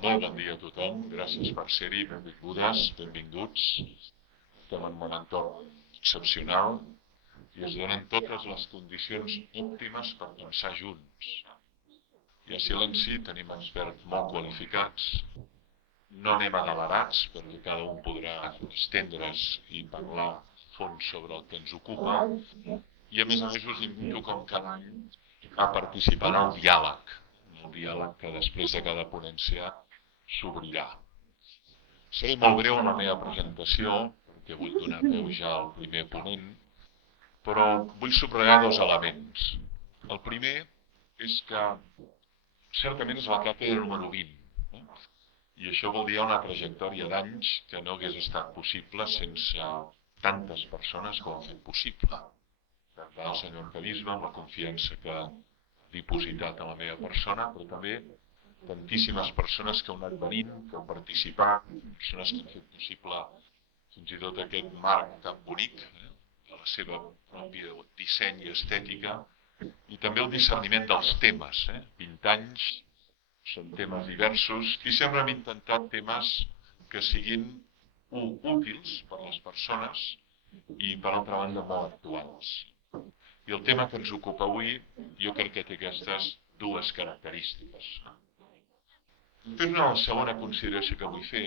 Molt bon dia a tothom, gràcies per ser-hi, benvingudes, benvinguts. Estem en un entorn excepcional i es donen totes les condicions òptimes per pensar junts. Hi ha silenci, tenim experts molt qualificats, no anem adelerats perquè cada un podrà estendre's i parlar a fons sobre el que ens ocupa i a més us invito com cada any a participar en el diàleg que després de cada ponència s'obrirà. Seré molt breu en la meva presentació, perquè vull donar peu ja al primer ponent, però vull subratllar dos elements. El primer és que certament és la càtedra número 20, i això vol dir una trajectòria d'anys que no hagués estat possible sense tantes persones que ho han fet possible. D'entrada el senyor arquebisbe, amb la confiança que ha dipositat en la meva persona, però també tantíssimes persones que han anat venint, que han participat, persones que han fet possible fins i tot aquest marc tan bonic, de la seva pròpia disseny i estètica, i també el discerniment dels temes. 20 anys, són temes diversos, i sempre hem intentat temes que siguin útils per a les persones i, per altra banda, molt actuals. I el tema que ens ocupa avui, jo crec que té aquestes dues característiques. Després, una segona consideració que vull fer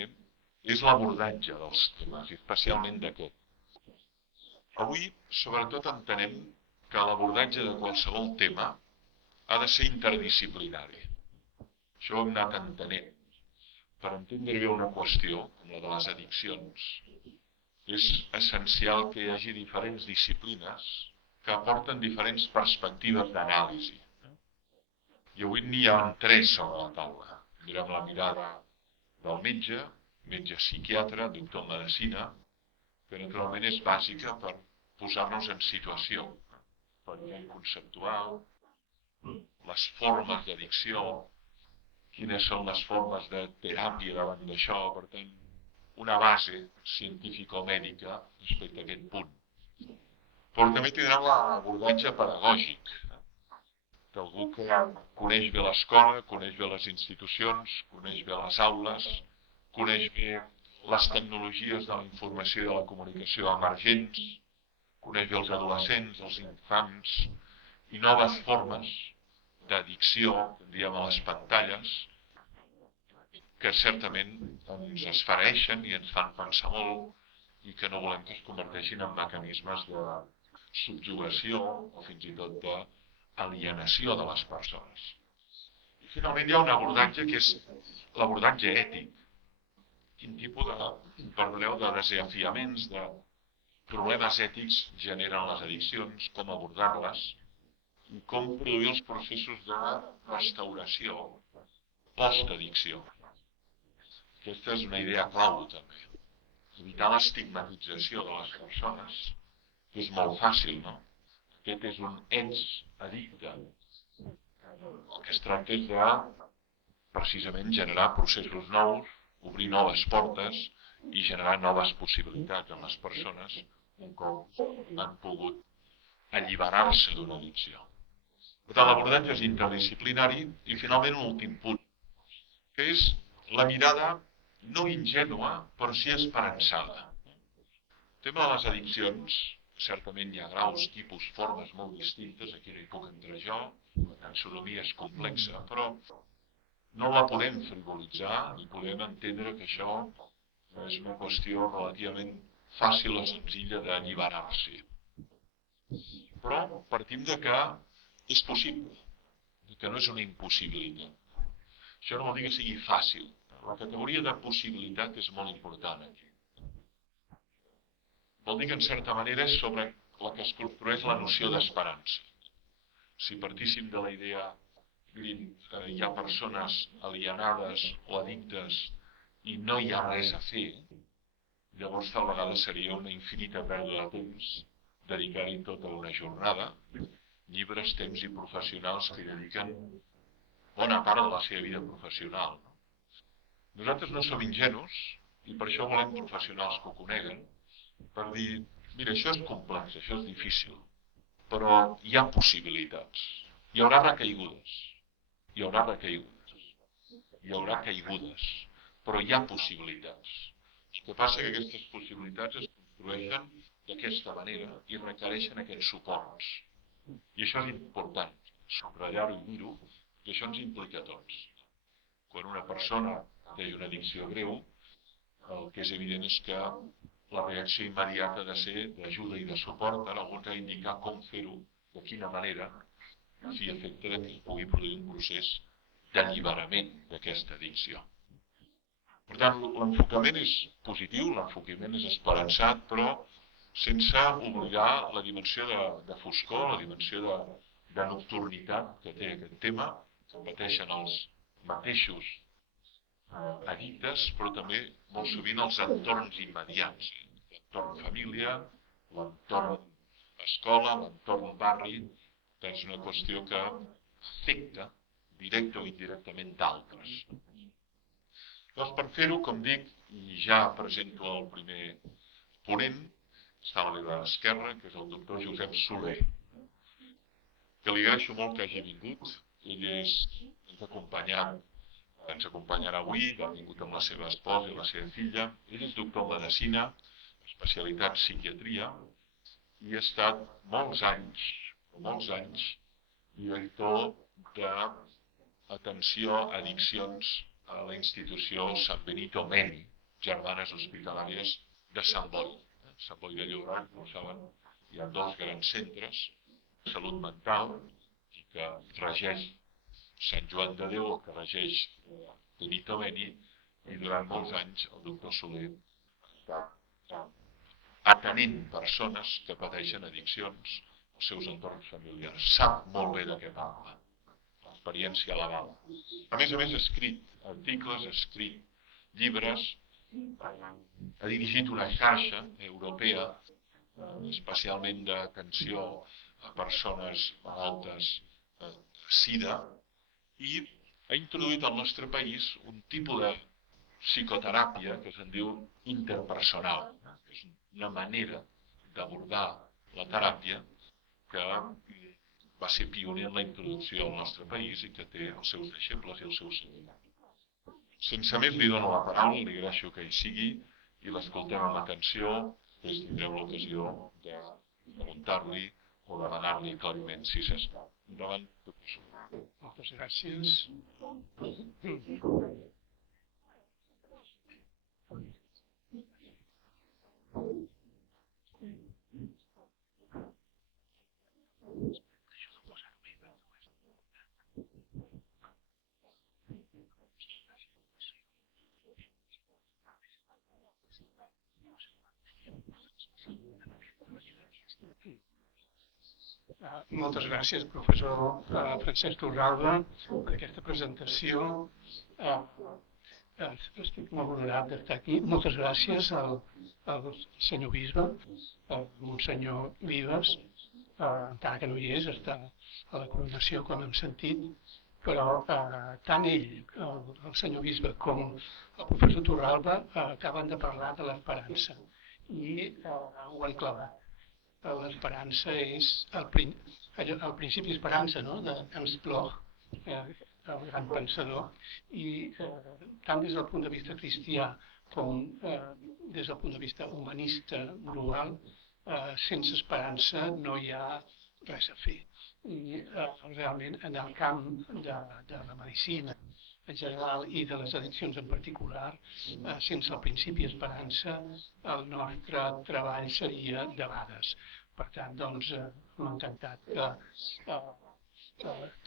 és l'abordatge dels temes, i especialment d'aquest. Avui, sobretot, entenem que l'abordatge de qualsevol tema ha de ser interdisciplinari. Això ho hem anat entenent. Per entendre bé una qüestió, com la de les addiccions, és essencial que hi hagi diferents disciplines que aporten diferents perspectives d'anàlisi. I avui n'hi ha 3 sobre la taula. Tindrem la mirada del metge psiquiatre, doctor en medicina, que naturalment és bàsica per posar-nos en situació. Per nivell conceptual, les formes d'addicció, quines són les formes de teràpia davant d'això, per tant, una base científico-mèdica respecte a aquest punt. Però també tindrem l'abordatge pedagògic, d'algú que coneix bé l'escola, coneix bé les institucions, coneix bé les aules, coneix bé les tecnologies de la informació i de la comunicació emergents, coneix bé els adolescents, els infants, i noves formes d'addicció, diem a les pantalles, que certament ens esfereixen i ens fan pensar molt i que no volem que es converteixin en mecanismes de subjugació o fins i tot d'alienació de les persones. I finalment hi ha un abordatge que és l'abordatge ètic. Quin tipus de desafiaments, de problemes ètics generen les addiccions, com abordar-les i com produir els processos de restauració post-addicció. Aquesta és una idea clau també. Evitar l'estigmatització de les persones, que és molt fàcil, no? Aquest és un ens addicte. El que es tracta és de, precisament, generar processos nous, obrir noves portes i generar noves possibilitats en les persones un cop han pogut alliberar-se d'una addicció. Per tant, l'abordatge és interdisciplinari i, finalment, un últim punt, que és la mirada no ingènua, però sí esperançada. El tema de les addiccions, certament hi ha graus, tipus, formes molt distintes, aquí no hi puc entrar jo, la taxonomia és complexa, però no la podem frivolitzar ni podem entendre que això és una qüestió relativament fàcil o senzilla d'alliberar-se. Però partim de que és possible, que no és una impossibilitat. Això no vol dir que sigui fàcil. La categoria de possibilitat és molt important aquí. Vol dir que, en certa manera, és sobre la que es construeix la noció d'esperança. Si partíssim de la idea que hi ha persones alienades o addictes i no hi ha res a fer, llavors tal vegada seria una infinita pèrdua de temps dedicar-hi tota una jornada, llibres, temps i professionals que hi dediquen bona part de la seva vida professional. Nosaltres no som ingenus i per això volem professionals que ho coneguen, per dir, mira, això és complex, això és difícil, però hi ha possibilitats, hi haurà recaigudes, hi haurà caigudes, però hi ha possibilitats. El que passa és que aquestes possibilitats es construeixen d'aquesta manera i requereixen aquests suports. I això és important, subratllar-ho i dir-ho, que això ens implica a tots. Quan una persona té una addicció greu, el que és evident és que la reacció immediata ha de ser d'ajuda i de suport, ara algú ha d'indicar com fer-ho, de quina manera, a fi i efecte que es pugui produir un procés d'alliberament d'aquesta addicció. Per tant, l'enfocament és positiu, l'enfocament és esperançat, però sense oblidar la dimensió de foscor, la dimensió de nocturnitat que té aquest tema, que pateixen els mateixos addictes, però també molt sovint els entorns immediats, l'entorn família, l'entorn escola, l'entorn barri, que és una qüestió que afecta directe o indirectament d'altres. Doncs per fer-ho, com dic, i ja presento el primer ponent, està a la meva esquerra, que és el doctor Josep Soler, que li agraeixo molt que hagi vingut. Ell ens acompanyarà avui, ha vingut amb la seva esposa i la seva filla. Ell és doctor en medicina, especialitat psiquiatria, i ha estat molts anys, director d'atenció a addiccions a la institució Sant Benito Meni, Germanes Hospitalàries de Sant Boi. Sant Boi de Llobregat, com saben, hi ha dos grans centres de salut mental i que regeix Sant Joan de Déu, que regeix Benito Meni, i durant molts anys el doctor Soler està atenent persones que pateixen addiccions als seus entorns familiars. Sap molt bé de què parla. L'experiència l'avala. A més, ha escrit articles, ha escrit llibres, ha dirigit una xarxa europea, especialment d'atenció a persones malaltes de SIDA, i ha introduït al nostre país un tipus de psicoteràpia que se'n diu interpersonal, que és una manera d'abordar la teràpia que va ser pioner en la introducció al nostre país i que té els seus deixebles i els seus seguidors. Sense més, li dono la paraula, li agraeixo que hi sigui i l'escoltem amb atenció, després tindreu l'ocasió de preguntar-li o demanar-li aclariment, si s'escau. Endavant, doctor. Moltes gràcies. Moltes gràcies, professor Francesc Torralba, per aquesta presentació. Estic molt honorat d'estar aquí. Moltes gràcies al senyor bisbe, al monsenyor Vives, encara que no hi és, està a la coronació, com hem sentit, però tant ell, el senyor bisbe, com el professor Torralba acaben de parlar de l'esperança i ho han clavat. L'esperança és el principi esperança, no?, d'Ernst Bloch, el gran pensador, i tant des del punt de vista cristià com des del punt de vista humanista global, sense esperança no hi ha res a fer. I realment en el camp de la medicina en general i de les addiccions en particular, sense el principi esperança, el nostre treball seria debades. Per tant, doncs, m'ha encantat que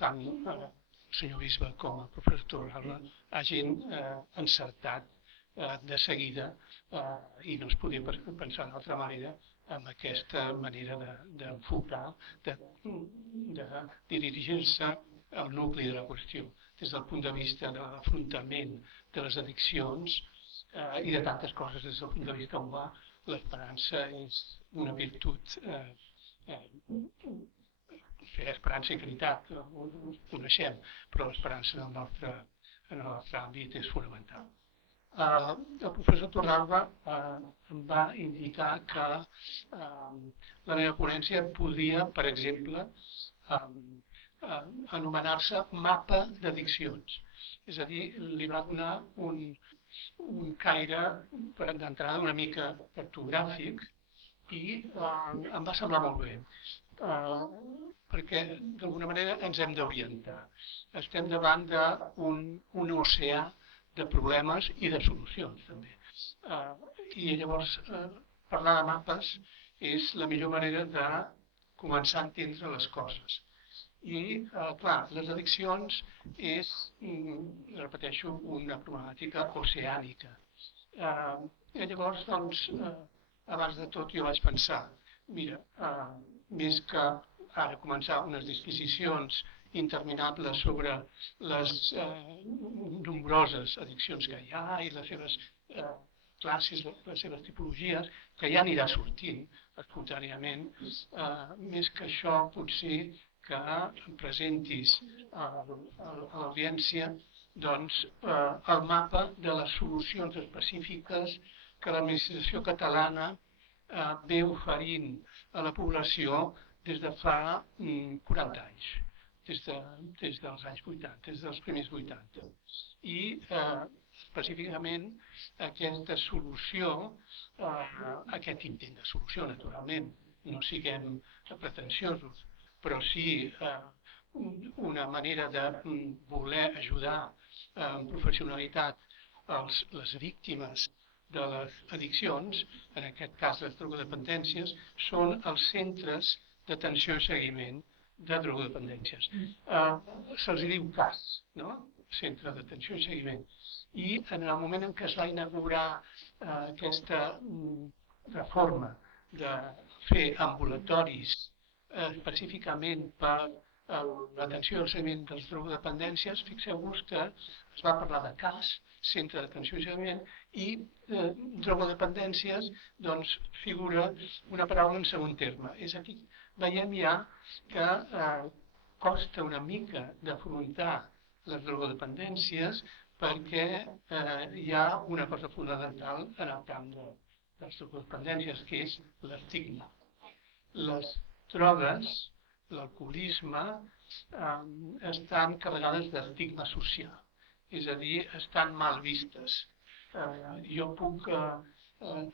tant el senyor bisbe com el professor Torralba hagin encertat de seguida, i no es podia pensar d'altra manera, amb aquesta manera d'enfocar, de dirigir-se al nucli de la qüestió, des del punt de vista de l'afrontament de les addiccions i de tantes coses des del punt de vista humà. L'esperança és una virtut, esperança i caritat, ho coneixem, però l'esperança en el nostre àmbit és fonamental. El professor Torralba em va indicar que la meva ponència podia, per exemple, anomenar-se mapa d'addiccions. És a dir, li va donar un caire d'entrada una mica cartogràfic i em va semblar molt bé, perquè d'alguna manera ens hem d'orientar. Estem davant d'un oceà de problemes i de solucions també. I llavors parlar de mapes és la millor manera de començar a entendre les coses. I, clar, les addiccions és, repeteixo, una problemàtica oceànica. I llavors, doncs, abans de tot jo vaig pensar, mira, més que ara començar unes disquisicions interminables sobre les nombroses addiccions que hi ha i les seves classes, les seves tipologies, que ja anirà sortint espontàniament, més que això potser que presentis a l'audiència doncs, el mapa de les solucions específiques que l'administració catalana ve oferint a la població des de fa 40 anys, des dels anys 80, des dels primers 80. I específicament aquesta solució, aquest intent de solució, naturalment, no siguem pretensiosos, però sí una manera de voler ajudar amb professionalitat les víctimes de les addiccions, en aquest cas les drogodependències, són els centres d'atenció i seguiment de drogodependències. Se'ls diu CAS, no? Centre d'atenció i seguiment. I en el moment en què es va inaugurar aquesta reforma de fer ambulatoris específicament per l'atenció i el seguiment de les drogodependències, fixeu-vos que es va parlar de CAS, centre d'atenció i seguiment, i drogodependències doncs, figura una paraula en segon terme. És aquí veiem ja que costa una mica d'afrontar les drogodependències perquè hi ha una cosa fonamental en el camp de les drogodependències, que és l'estigma. Les drogues, l'alcoholisme, estan carregades d'estigma social, és a dir, estan mal vistes. Jo puc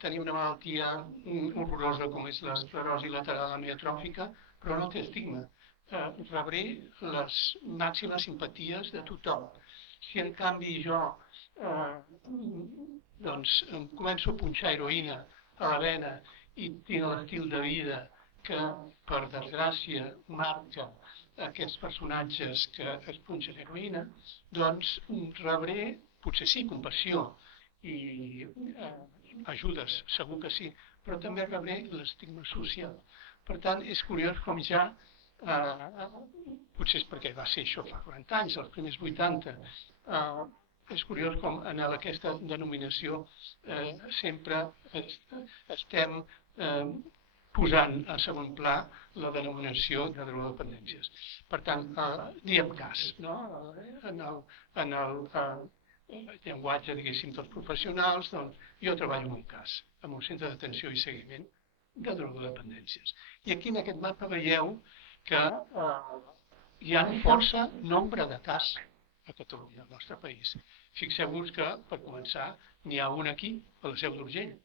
tenir una malaltia horrorosa com és l'esclerosi lateral amiòtrofica, però no té estigma. Rebré les màximes simpaties de tothom. Si en canvi jo començo a punxar heroïna a la vena i tinc l'estil de vida que, per desgràcia, marca aquests personatges que es punxen heroïna, doncs rebré, potser sí, compassió i ajudes, segur que sí, però també rebré l'estigma social. Per tant, és curiós com ja, potser és perquè va ser això fa 40 anys, els primers 80, és curiós com en aquesta denominació sempre estem posant a segon pla la denominació de drogodependències. Per tant, diem CAS, no? En el llenguatge, diguéssim, dels professionals, doncs, jo treballo en un CAS, en un centre d'atenció i seguiment de drogodependències. I aquí en aquest mapa veieu que hi ha força nombre de CAS a Catalunya, al nostre país. Fixeu-vos que, per començar, n'hi ha un aquí, a la Seu d'Urgell.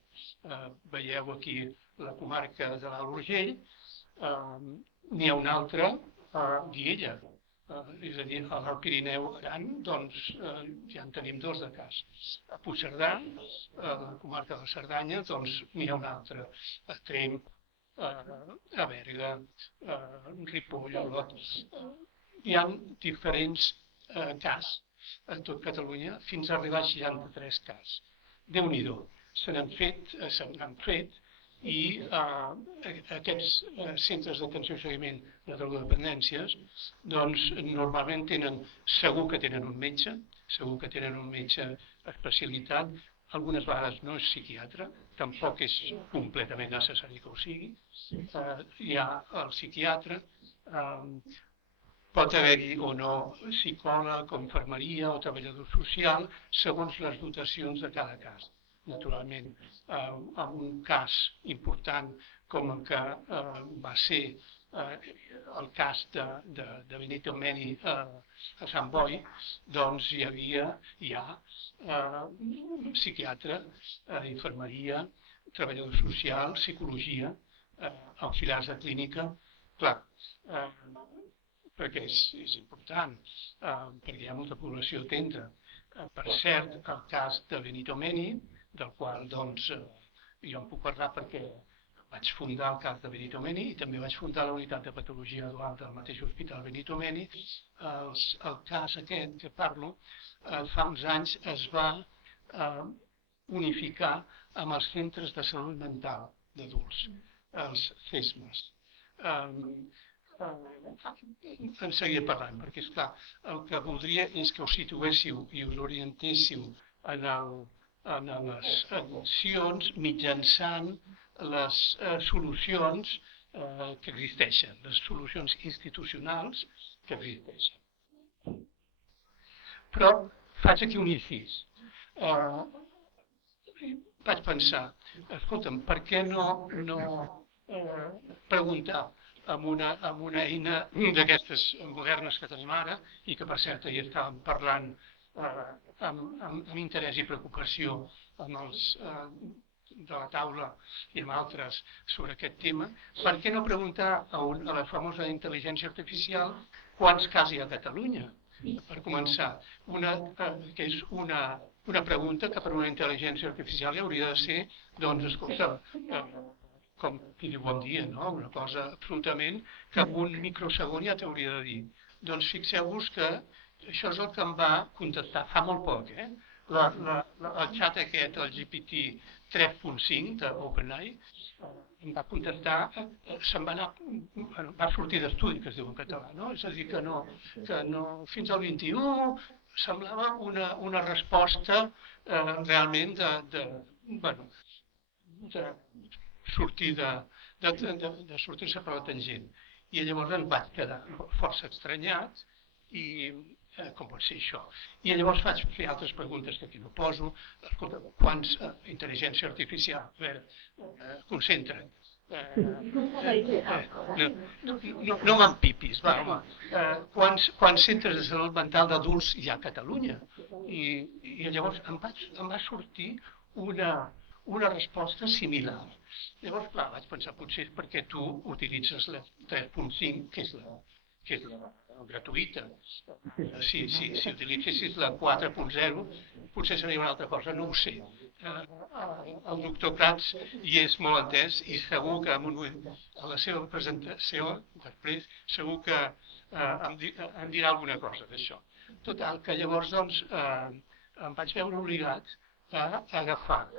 Veieu aquí la comarca de l'Alt Urgell, n'hi ha un altre a Viella, és a dir, a l'Alt Pirineu Aran, doncs ja en tenim dos de cas. A Puigcerdà, a la comarca de la Cerdanya, doncs n'hi ha un altre, a Tremp, a Berga, a Ripoll, a Olot. Hi ha diferents cas en tot Catalunya, fins a arribar a 63 cas. Déu-n'hi-do, se n'han fet i aquests centres d'atenció i seguiment de drogodependències doncs normalment segur que tenen un metge especialitat, algunes vegades no és psiquiatre, tampoc és completament necessari que ho sigui, hi ha el psiquiatre, pot haver-hi o no psicòleg o infermeria o treballador social segons les dotacions de cada cas. Naturalment, en un cas important com el que va ser el cas de Benito Meni a Sant Boi, doncs hi ha psiquiatre, infermeria, treballador social, psicologia, auxiliars de clínica, clar, perquè és important, perquè hi ha molta població atenta. Per cert, el cas de Benito Meni, del qual doncs jo en puc parlar perquè vaig fundar el cas de Benito Meni i també vaig fundar la unitat de patologia dual del mateix hospital Benito Meni. El cas aquest que parlo fa uns anys es va unificar amb els centres de salut mental d'adults, els CESMAs. En seguiré parlant, perquè esclar, el que voldria és que us situéssiu i us orientéssiu en les accions mitjançant les solucions que existeixen, les solucions institucionals que existeixen. Però faig aquí un incís. Vaig pensar, escolta'm, per què no preguntar amb una eina d'aquestes modernes que tenim ara, i que per cert hi estàvem parlant amb interès i preocupació amb els de la taula i amb altres sobre aquest tema, per què no preguntar a la famosa intel·ligència artificial quants casos hi ha a Catalunya? Per començar, que és una pregunta que per una intel·ligència artificial hauria de ser, doncs, escolta, com qui diu bon dia, no? Una cosa absolutament que en un microsegon ja t'hauria de dir. Doncs fixeu-vos que això és el que em va contestar fa molt poc, el xat aquest, el GPT 3.5 d'OpenAI, em va contestar, se'n va anar, va sortir d'estudi, que es diu en català, no? És a dir, que no, fins al 21 semblava una resposta realment de sortir-se per la tangent. I llavors em vaig quedar força estranyat i com pot ser això? I llavors vaig fer altres preguntes que aquí no poso. Escolta, quants intel·ligència artificial? A veure, concentra't. No m'empipis, va, home. Quants centres de salut mental d'adults hi ha a Catalunya? I llavors em va sortir una resposta similar. Llavors, clar, vaig pensar, potser és perquè tu utilitzes la 3.5, que és la gratuïta. Si utilitzessis la 4.0, potser seria una altra cosa, no ho sé. El doctor Prats hi és molt entès i segur que a la seva presentació, després, segur que em dirà alguna cosa d'això. Total, que llavors doncs, em vaig veure obligat a agafar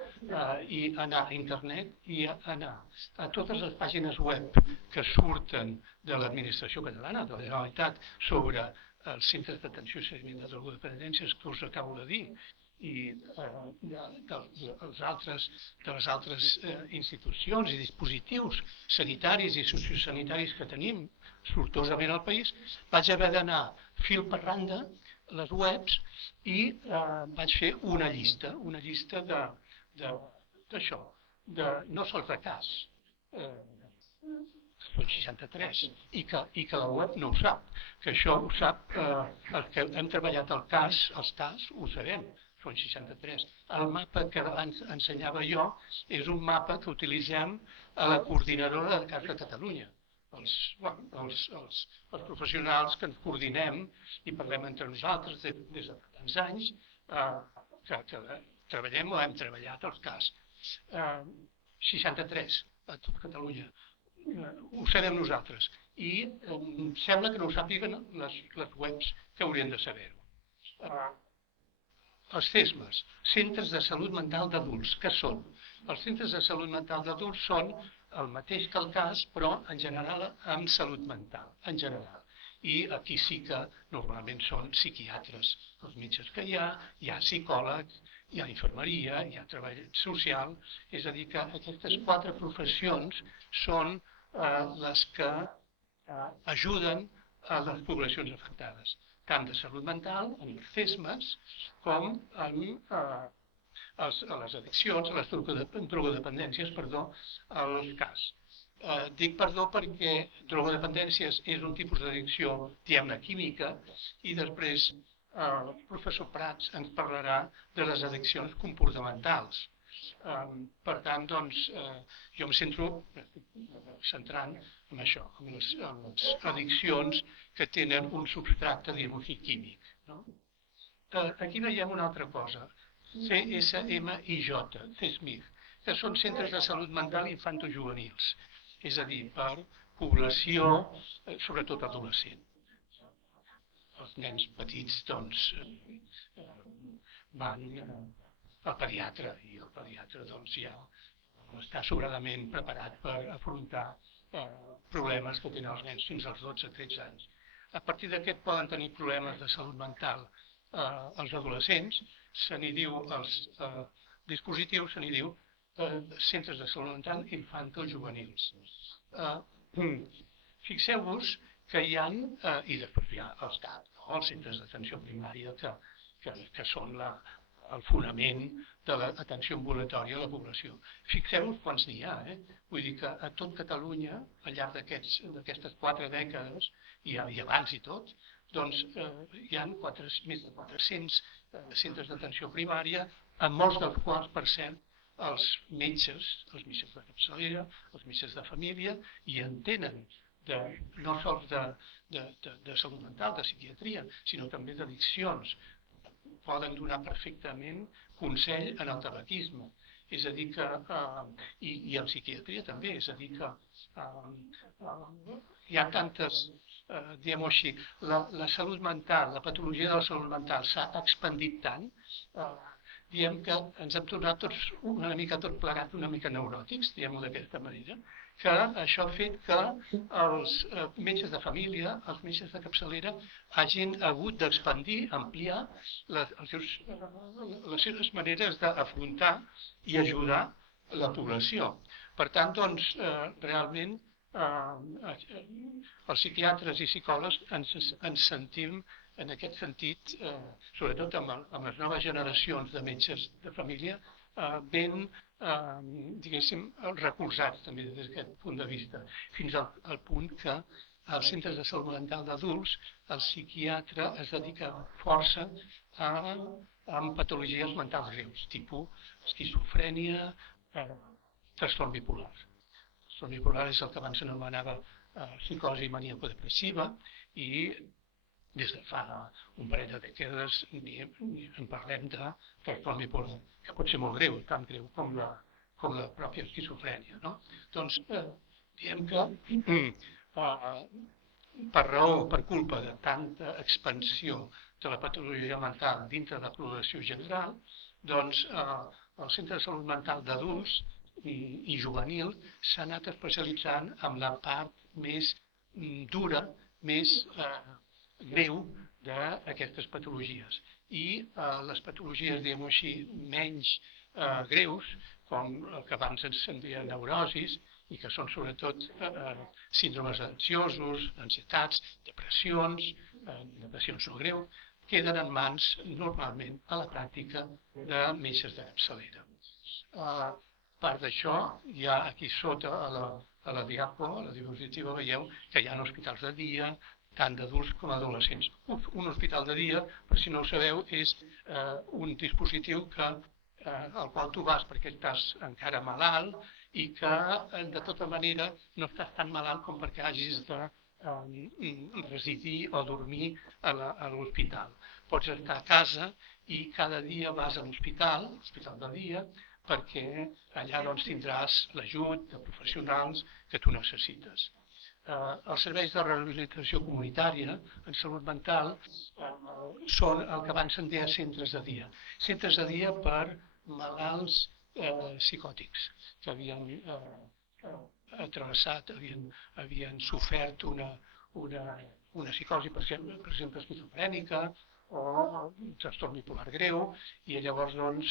i anar a internet i anar a totes les pàgines web que surten de l'administració catalana, de la Generalitat, sobre els centres d'atenció i seguiment de drogodependències que us acabo de dir, i de les altres institucions i dispositius sanitaris i sociosanitaris que tenim sortosament al país, vaig haver d'anar fil per randa les webs i vaig fer una llista d'això, no sols de cas, són 63, i que la web no ho sap, que això ho sap, els que hem treballat els cas ho sabem, són 63. El mapa que abans ensenyava jo és un mapa que utilitzem a la coordinadora de cas de Catalunya. Els professionals que ens coordinem i parlem entre nosaltres des de tants anys que treballem o hem treballat els cas. 63 a tot Catalunya. Ho sabem nosaltres. I em sembla que no ho sàpiguen les webs que haurien de saber-ho. Els CESMAs, Centres de Salut Mental d'Adults, què són? Els centres de salut mental d'adults són el mateix que el cas, però en general amb salut mental, en general. I aquí sí que normalment són psiquiatres, els metges que hi ha psicòlegs, hi ha infermeria, hi ha treball social, és a dir que aquestes 4 professions són les que ajuden a les poblacions afectades, tant de salut mental, amb els CESMAs, com amb les addiccions, a les drogodependències, als CAS. Dic perdó perquè drogodependències és un tipus d'addicció, diguem-ne, química, i després el professor Prats ens parlarà de les addiccions comportamentals. Per tant, doncs, jo em centro centrant en això, en les addiccions que tenen un substrat, diguem-ho així, químic. No? Aquí veiem una altra cosa, CSMIJ, CSMIJ, que són centres de salut mental infantojuvenils, és a dir, per població, sobretot adolescent. Els nens petits, doncs, van al pediatre i el pediatre, doncs, ja està sobradament preparat per afrontar problemes que tenen els nens fins als 12-13 anys. A partir d'aquest poden tenir problemes de salut mental els adolescents, se n'hi diu, els dispositius se n'hi diu centres de salut mental infantojuvenils. Fixeu-vos que hi ha, i després hi ha els CAP, els centres d'atenció primària, que són el fonament de l'atenció ambulatòria a la població. Fixeu-vos quants n'hi ha, vull dir que a tot Catalunya, al llarg d'aquestes 4 dècades, i abans i tot, doncs hi ha més de 400 centres d'atenció primària, en molts dels quals, per cert, els metges de capçalera, els metges de família, hi entenen no sols de salut mental, de psiquiatria, sinó també d'addiccions. Poden donar perfectament consell en el tabaquisme, és a dir que, i en psiquiatria també, és a dir que hi ha tantes, diguem-ho així, la salut mental, la patologia de la salut mental s'ha expandit tant, diem que ens hem tornat tots una mica tot plegats, una mica neuròtics, diguem-ho d'aquesta manera, que això ha fet que els metges de família, els metges de capçalera, hagin hagut d'expandir, ampliar les seves maneres d'afrontar i ajudar la població. Per tant, doncs, realment, els psiquiatres i psicòlegs ens sentim en aquest sentit, sobretot amb les noves generacions de metges de família, ben, diguéssim, recolzats també des d'aquest punt de vista, fins al punt que als centres de salut mental d'adults el psiquiatre es dedica força amb patologies mentals greus, tipus esquizofrènia, trastorn bipolar. El trastorn bipolar és el que abans s'anomenava psicosi maníaco-depressiva i des de fa un parell de dècades en parlem de trastorn bipolar, que pot ser molt greu, tan greu com la pròpia esquizofrènia. Doncs diem que per raó, per culpa de tanta expansió de la patologia mental dintre de la població general, doncs el centre de salut mental d'adults i juvenil s'ha anat especialitzant en la part més dura, més greu d'aquestes patologies. I les patologies, diguem-ho així, menys greus, com el que abans ens sentia neurosis, i que són sobretot síndromes ansiosos, ansietats, depressions no greus, queden en mans normalment a la pràctica de metges de capçalera. A part d'això, hi ha aquí sota a la diapo, a la diapositiva, veieu que hi ha hospitals de dia, tant d'adults com adolescents. Un hospital de dia, per si no ho sabeu, és un dispositiu al qual tu vas perquè estàs encara malalt i que de tota manera no estàs tan malalt com perquè hagis de residir o dormir a l'hospital. Pots estar a casa i cada dia vas a l'hospital de dia, perquè allà doncs tindràs l'ajut de professionals que tu necessites. Els serveis de rehabilitació comunitària en salut mental són el que abans se'n deia centres de dia. Centres de dia per malalts psicòtics que havien travessat, havien sofert una psicosi, per exemple, esquizofrènica o un trastorn bipolar greu, i llavors doncs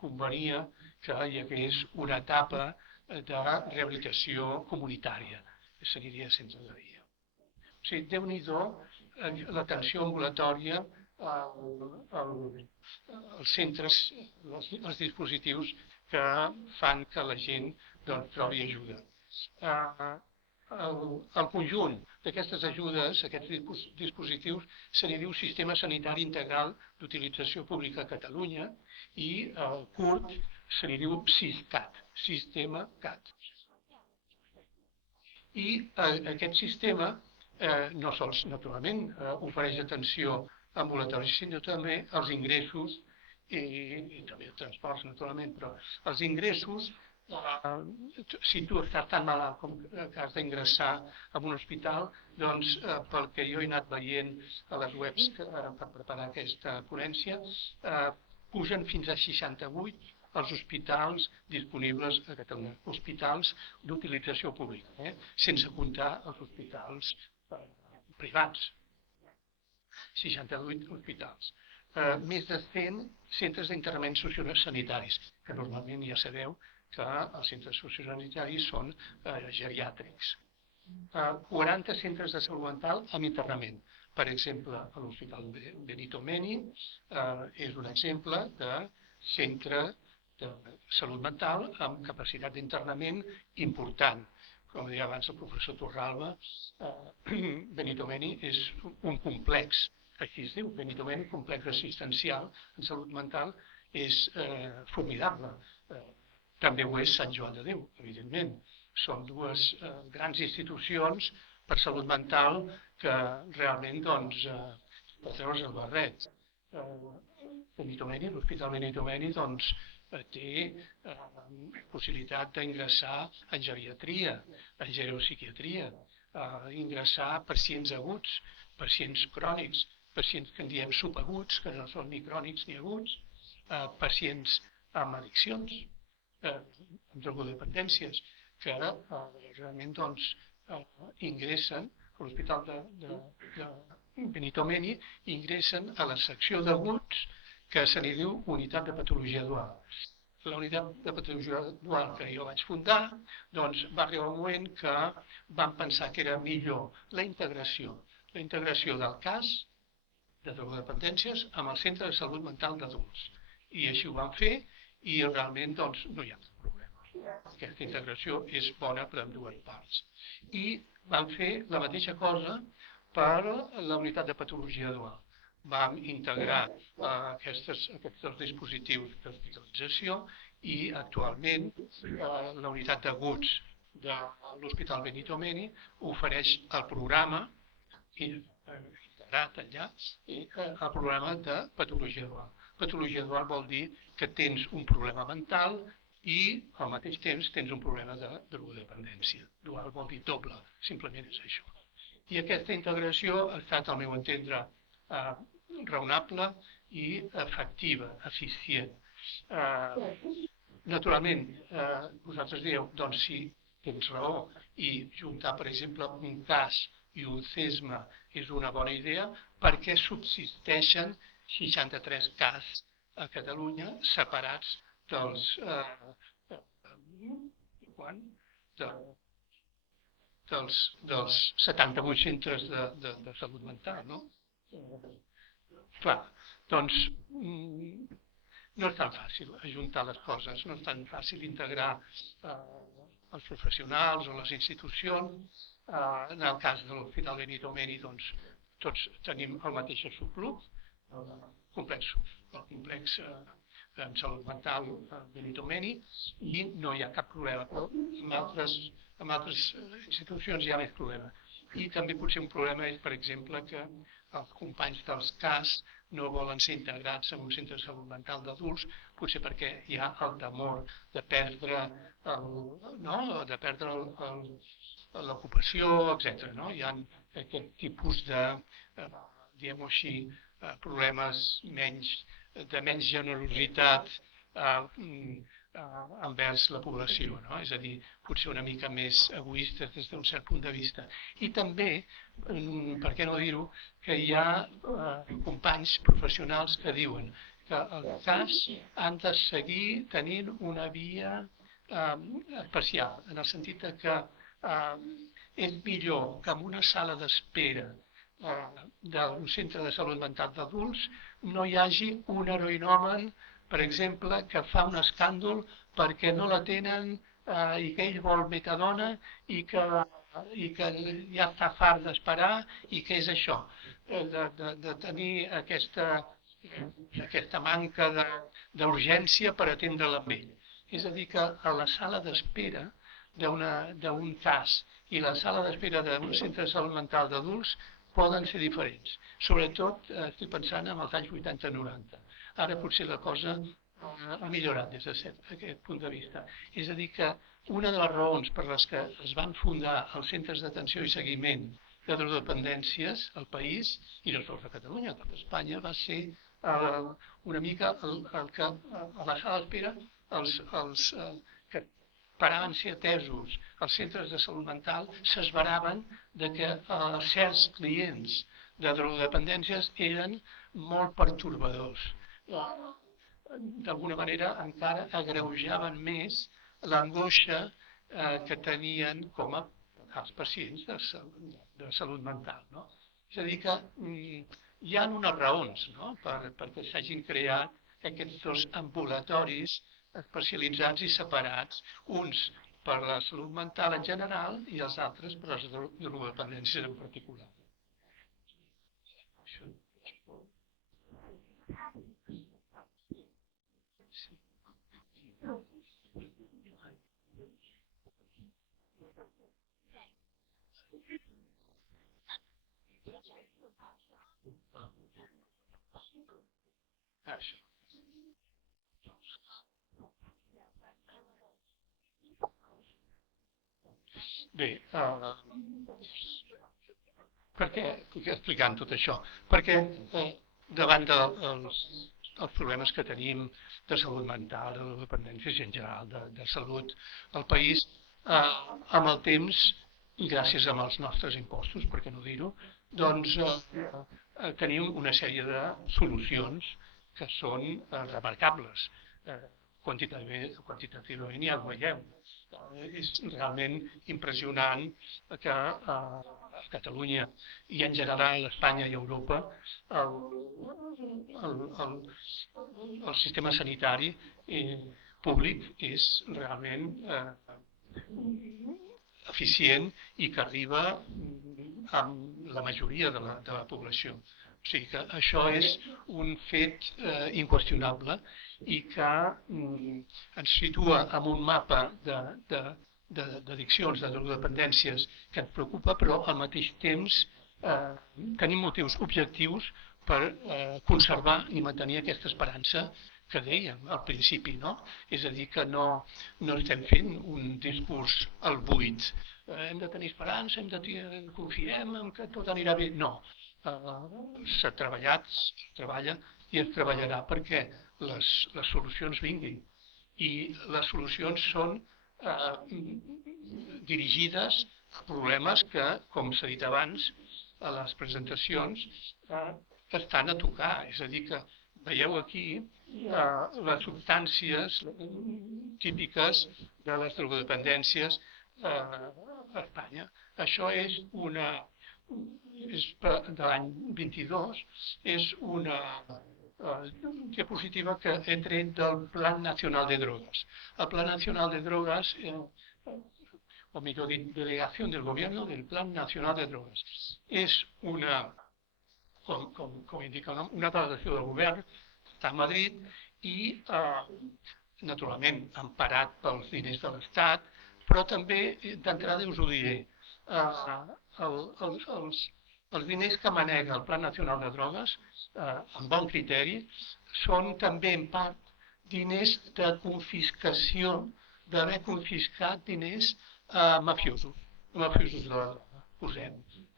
convenia que hi hagués una etapa de rehabilitació comunitària, que seria centre de dia. O sigui, Déu-n'hi-do l'atenció ambulatòria, els centres, els dispositius que fan que la gent trobi ajuda. El conjunt d'aquestes ajudes, aquests dispositius, se li diu Sistema Sanitari Integral d'Utilització Pública a Catalunya i el curt se li diu SISCAT, Sistema CAT. I aquest sistema no sols, naturalment, ofereix atenció ambulatòria, sinó també els ingressos i també el transport, naturalment, però els ingressos, si tu estàs tan malalt com que has d'ingressar en un hospital, doncs pel que jo he anat veient a les webs per preparar aquesta ponència, pugen fins a 68 els hospitals disponibles a Catalunya, hospitals d'utilització pública, sense comptar els hospitals privats. 68 hospitals. Més de 100 centres d'internament sociosanitaris, que normalment ja sabeu que els centres sociosanitaris són geriàtrics. 40 centres de salut mental amb internament. Per exemple, l'Hospital Benito Meni és un exemple de centre de salut mental amb capacitat d'internament important. Com deia abans el professor Torralba, Benito Meni és un complex, així es diu, Benito Meni, complex assistencial en salut mental, és formidable. També ho és Sant Joan de Déu, evidentment. Són dues grans institucions per salut mental que realment, doncs, per treure's el barret. L'Hospital Benito Meni, doncs, té possibilitat d'ingressar en geriatria, en geropsiquiatria, ingressar pacients aguts, pacients crònics, pacients que en diem subaguts, que no són ni crònics ni aguts, pacients amb addiccions, amb drogodependències, que realment doncs, ingressen a l'Hospital de Benito Meni, ingressen a la secció d'aguts que se li diu Unitat de Patologia Dual. La unitat de patologia dual que jo vaig fundar, doncs va arribar un moment que vam pensar que era millor la integració del cas de drogodependències amb el Centre de Salut Mental d'Adults. I així ho vam fer i realment doncs, no hi ha cap problema. Aquesta integració és bona per ambdues parts. I vam fer la mateixa cosa per la unitat de patologia dual. Vam integrar aquests dispositius d'hospitalització i actualment la unitat d'aguts de l'Hospital Benito Meni ofereix el programa integrat allà, el programa de patologia dual. Patologia dual vol dir que tens un problema mental i al mateix temps tens un problema de drogodependència. Dual vol dir doble, simplement és això. I aquesta integració ha estat, al meu entendre, raonable i efectiva, eficient. Naturalment, vosaltres dieu, doncs si tens raó i juntar, per exemple, un cas i un CESMA és una bona idea, perquè subsisteixen 63 casos a Catalunya separats dels 78 centres de salut mental, no? Clar, doncs no és tan fàcil ajuntar les coses, no és tan fàcil integrar els professionals o les institucions. En el cas de l'Hospital Benito Meni, doncs, tots tenim el mateix subgrup, complexos, el complex en salut mental Benito Meni, i no hi ha cap problema, però en altres institucions hi ha més problema. I també potser un problema és, per exemple, que els companys dels CAS no volen ser integrats en un centre de salut mental d'adults, potser perquè hi ha el temor de perdre l'ocupació, etc. Hi ha aquest tipus de, diguem-ho així, problemes de menys generositat envers la població, és a dir, potser una mica més egoistes des d'un cert punt de vista. I també, per què no dir-ho, que hi ha companys professionals que diuen que els CAS han de seguir tenint una via especial, en el sentit que és millor que en una sala d'espera d'un centre de salut mental d'adults no hi hagi un heroinòman, per exemple, que fa un escàndol perquè no l'atenen i que ell vol metadona i que ja està fart d'esperar i que és això, de tenir aquesta manca d'urgència per atendre-la amb ell. És a dir, que a la sala d'espera d'un cas i la sala d'espera d'un centre de salut mental d'adults poden ser diferents. Sobretot estic pensant en els anys 80-90. Ara potser la cosa ha millorat des d'aquest punt de vista. És a dir, que una de les raons per les que es van fundar els centres d'atenció i seguiment de drogodependències al país, i no sols a Catalunya, a tot Espanya, va ser una mica el que a la sala d'espera els que esperaven ser atesos als centres de salut mental s'esveraven de que certs clients de drogodependències eren molt pertorbadors. D'alguna manera encara agreujaven més l'angoixa que tenien com els pacients de salut mental. No? És a dir, que hi ha unes raons, no? perquè s'hagin creat aquests dos ambulatoris especialitzats i separats, uns per la salut mental en general i els altres per les drogodependències en particular. Bé, per què estic explicant tot això? Perquè davant dels problemes que tenim de salut mental, de dependències i en general de salut al país, amb el temps, i gràcies als nostres impostos, per què no dir-ho, doncs tenim una sèrie de solucions que són remarcables. Quantitativament ja ho veieu. És realment impressionant que a Catalunya i en general a Espanya i a Europa el sistema sanitari públic és realment eficient i que arriba amb la majoria de la població. O sigui que això és un fet inqüestionable i que ens situa en un mapa d'addiccions, de drogodependències que ens preocupa, però al mateix temps tenim motius objectius per conservar i mantenir aquesta esperança que dèiem al principi, no? És a dir, que no estem fent un discurs al buit. Hem de tenir esperança, confiem en que tot anirà bé. No. S'ha treballat, es treballa i es treballarà perquè les solucions vinguin. I les solucions són dirigides a problemes que, com s'ha dit abans a les presentacions, estan a tocar. És a dir, que veieu aquí les substàncies típiques de les drogodependències a Espanya. Això és de l'any 22, és una diapositiva que he tret del Plan Nacional de Drogas. El Plan Nacional de Drogas, o millor dit, delegació del Gobierno del Plan Nacional de Drogas, és una, com indica el nom, una delegació del govern, està a Madrid i, naturalment, emparat pels diners de l'Estat, però també, d'entrada us ho diré, els diners que manega el Plan Nacional de Drogues, amb bon criteri, són també en part diners de confiscació, d'haver confiscat diners a mafiosos. Mafiosos posem,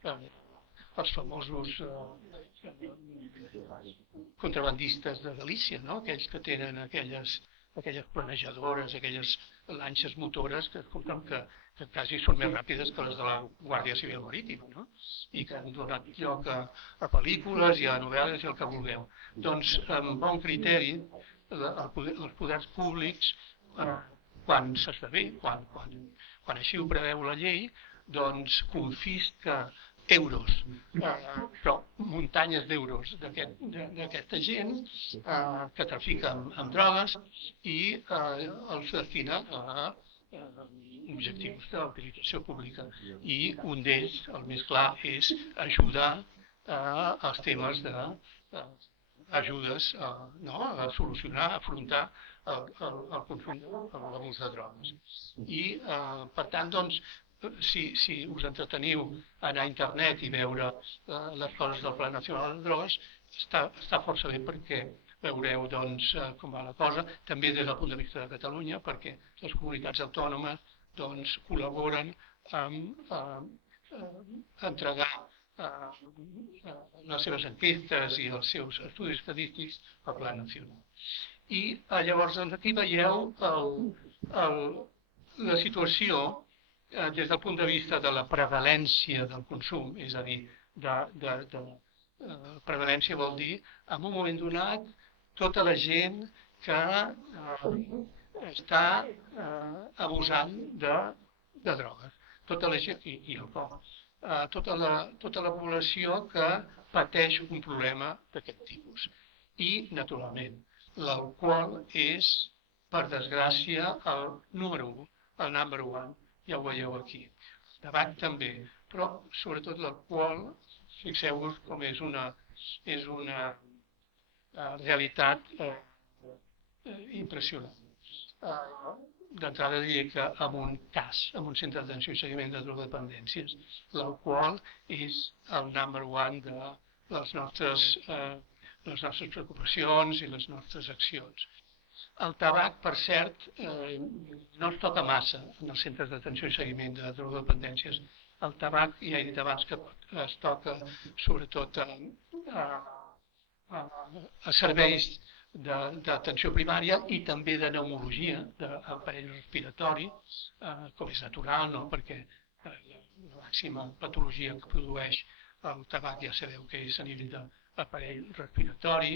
els famosos contrabandistes de Galícia, no? Aquells que tenen aquelles planejadores, aquelles lanxes motores que quasi són més ràpides que les de la Guàrdia Civil Marítima, no? I que han donat lloc a pel·lícules i a novel·les i el que vulgueu. Doncs, amb bon criteri, els poders públics, quan s'esdevé, quan així ho preveu la llei, doncs confisca euros, però muntanyes d'euros d'aquesta gent que trafica amb drogues i els destina a objectius d'utilització pública. I un d'ells, el més clar, és ajudar als temes d'ajudes a solucionar, a afrontar el consum, l'abús de drogues. I, per tant, doncs, si us entreteniu a anar a internet i veure les coses del Pla Nacional de Drogues, està força bé perquè veureu doncs, com va la cosa, també des del punt de vista de Catalunya, perquè les comunitats autònomes doncs, col·laboren amb entregar les seves enquestes i els seus estudis estadístics al Pla Nacional. I llavors doncs, aquí veieu la situació des del punt de vista de la prevalència del consum, és a dir, prevalència vol dir, en un moment donat, tota la gent que està abusant de drogues, tota la gent, i alcohol, tota la població que pateix un problema d'aquest tipus. I, naturalment, l'alcohol és, per desgràcia, el número 1, el number one, ja ho veieu aquí. El tabac també, però sobretot l'alcohol, fixeu-vos com és una realitat impressionant. D'entrada diria que en un centre d'atenció i seguiment de drogodependències, l'alcohol és el number one de les nostres preocupacions i les nostres accions. El tabac, per cert, no es toca massa en els centres d'atenció i seguiment de drogodependències. El tabac, ja he dit abans que es toca sobretot a serveis d'atenció primària i també de pneumologia, d'aparell respiratori, com és natural, no? Perquè la màxima patologia que produeix el tabac ja sabeu que és a nivell d'aparell respiratori.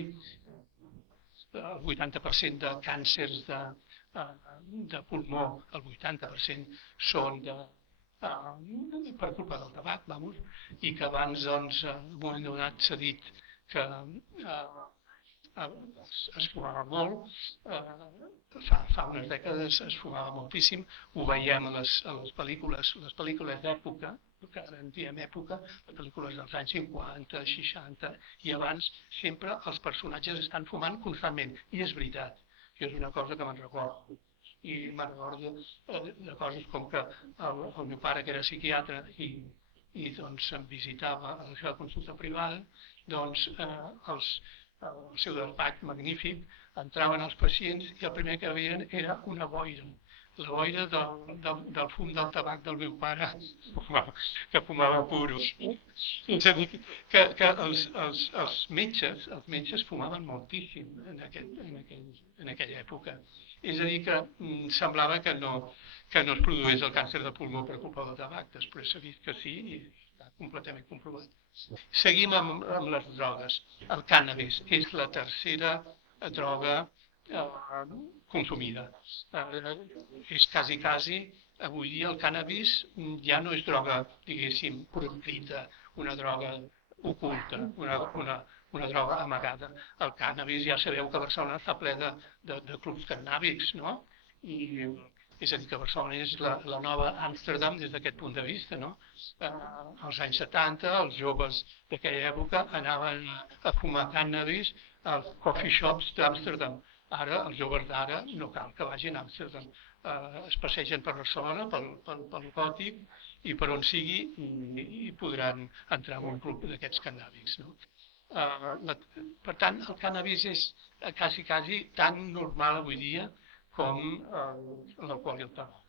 El 80% de càncers de pulmó, el 80% són per culpa del tabac, i que abans, doncs, en un moment donat s'ha dit que es fumava molt, fa unes dècades es fumava moltíssim, ho veiem a les pel·lícules d'època, que ara en diem època, les pel·lícules dels anys 50, 60 i abans, sempre els personatges estan fumant constantment, i és veritat, i és una cosa que me'n recordo. I me'n recordo de coses com que el meu pare, que era psiquiatre i doncs em visitava a la seva consulta privada, doncs el seu despatx magnífic, entraven els pacients i el primer que veien era una boira. La boira del fum del tabac del meu pare, que fumava puros. És a dir, que els metges fumaven moltíssim en aquella època. És a dir, que semblava que no es produís el càncer de pulmó per culpa del tabac. Després s'ha vist que sí i està completament comprovat. Seguim amb les drogues. El cànnabis és la tercera droga consumida. És quasi, avui dia el cànnabis ja no és droga, diguéssim, proscrita, una droga oculta, una droga amagada. El cànnabis, ja sabeu que Barcelona està ple de clubs cannàbics, no? I és a dir, que Barcelona és la nova Amsterdam des d'aquest punt de vista, no? Als anys 70, els joves d'aquella època anaven a fumar cànnabis als coffee shops d'Amsterdam. Ara, els joves d'ara, no cal que vagin a Amsterdam. Es passegen per Barcelona, pel Gòtic, i per on sigui, i podran entrar en un club d'aquests cannàbics. Per tant, el cànnabis és quasi tan normal avui dia com l'alcohol i el tabac.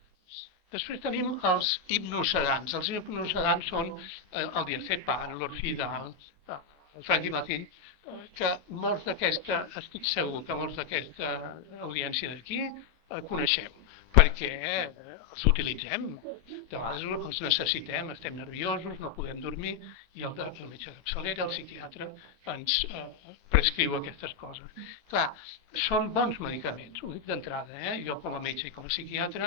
Després tenim els hipnossedants. Els hipnossedants són el diazepam, l'orfidal, el franquimazil, que molts d'aquesta, estic segur que molts d'aquesta audiència d'aquí coneixeu, perquè els utilitzem, de vegades els necessitem, estem nerviosos, no podem dormir, i el metge de capçalera, el psiquiatre, ens prescriu aquestes coses. Clar, són bons medicaments, ho dic d'entrada, jo com a metge i com a psiquiatre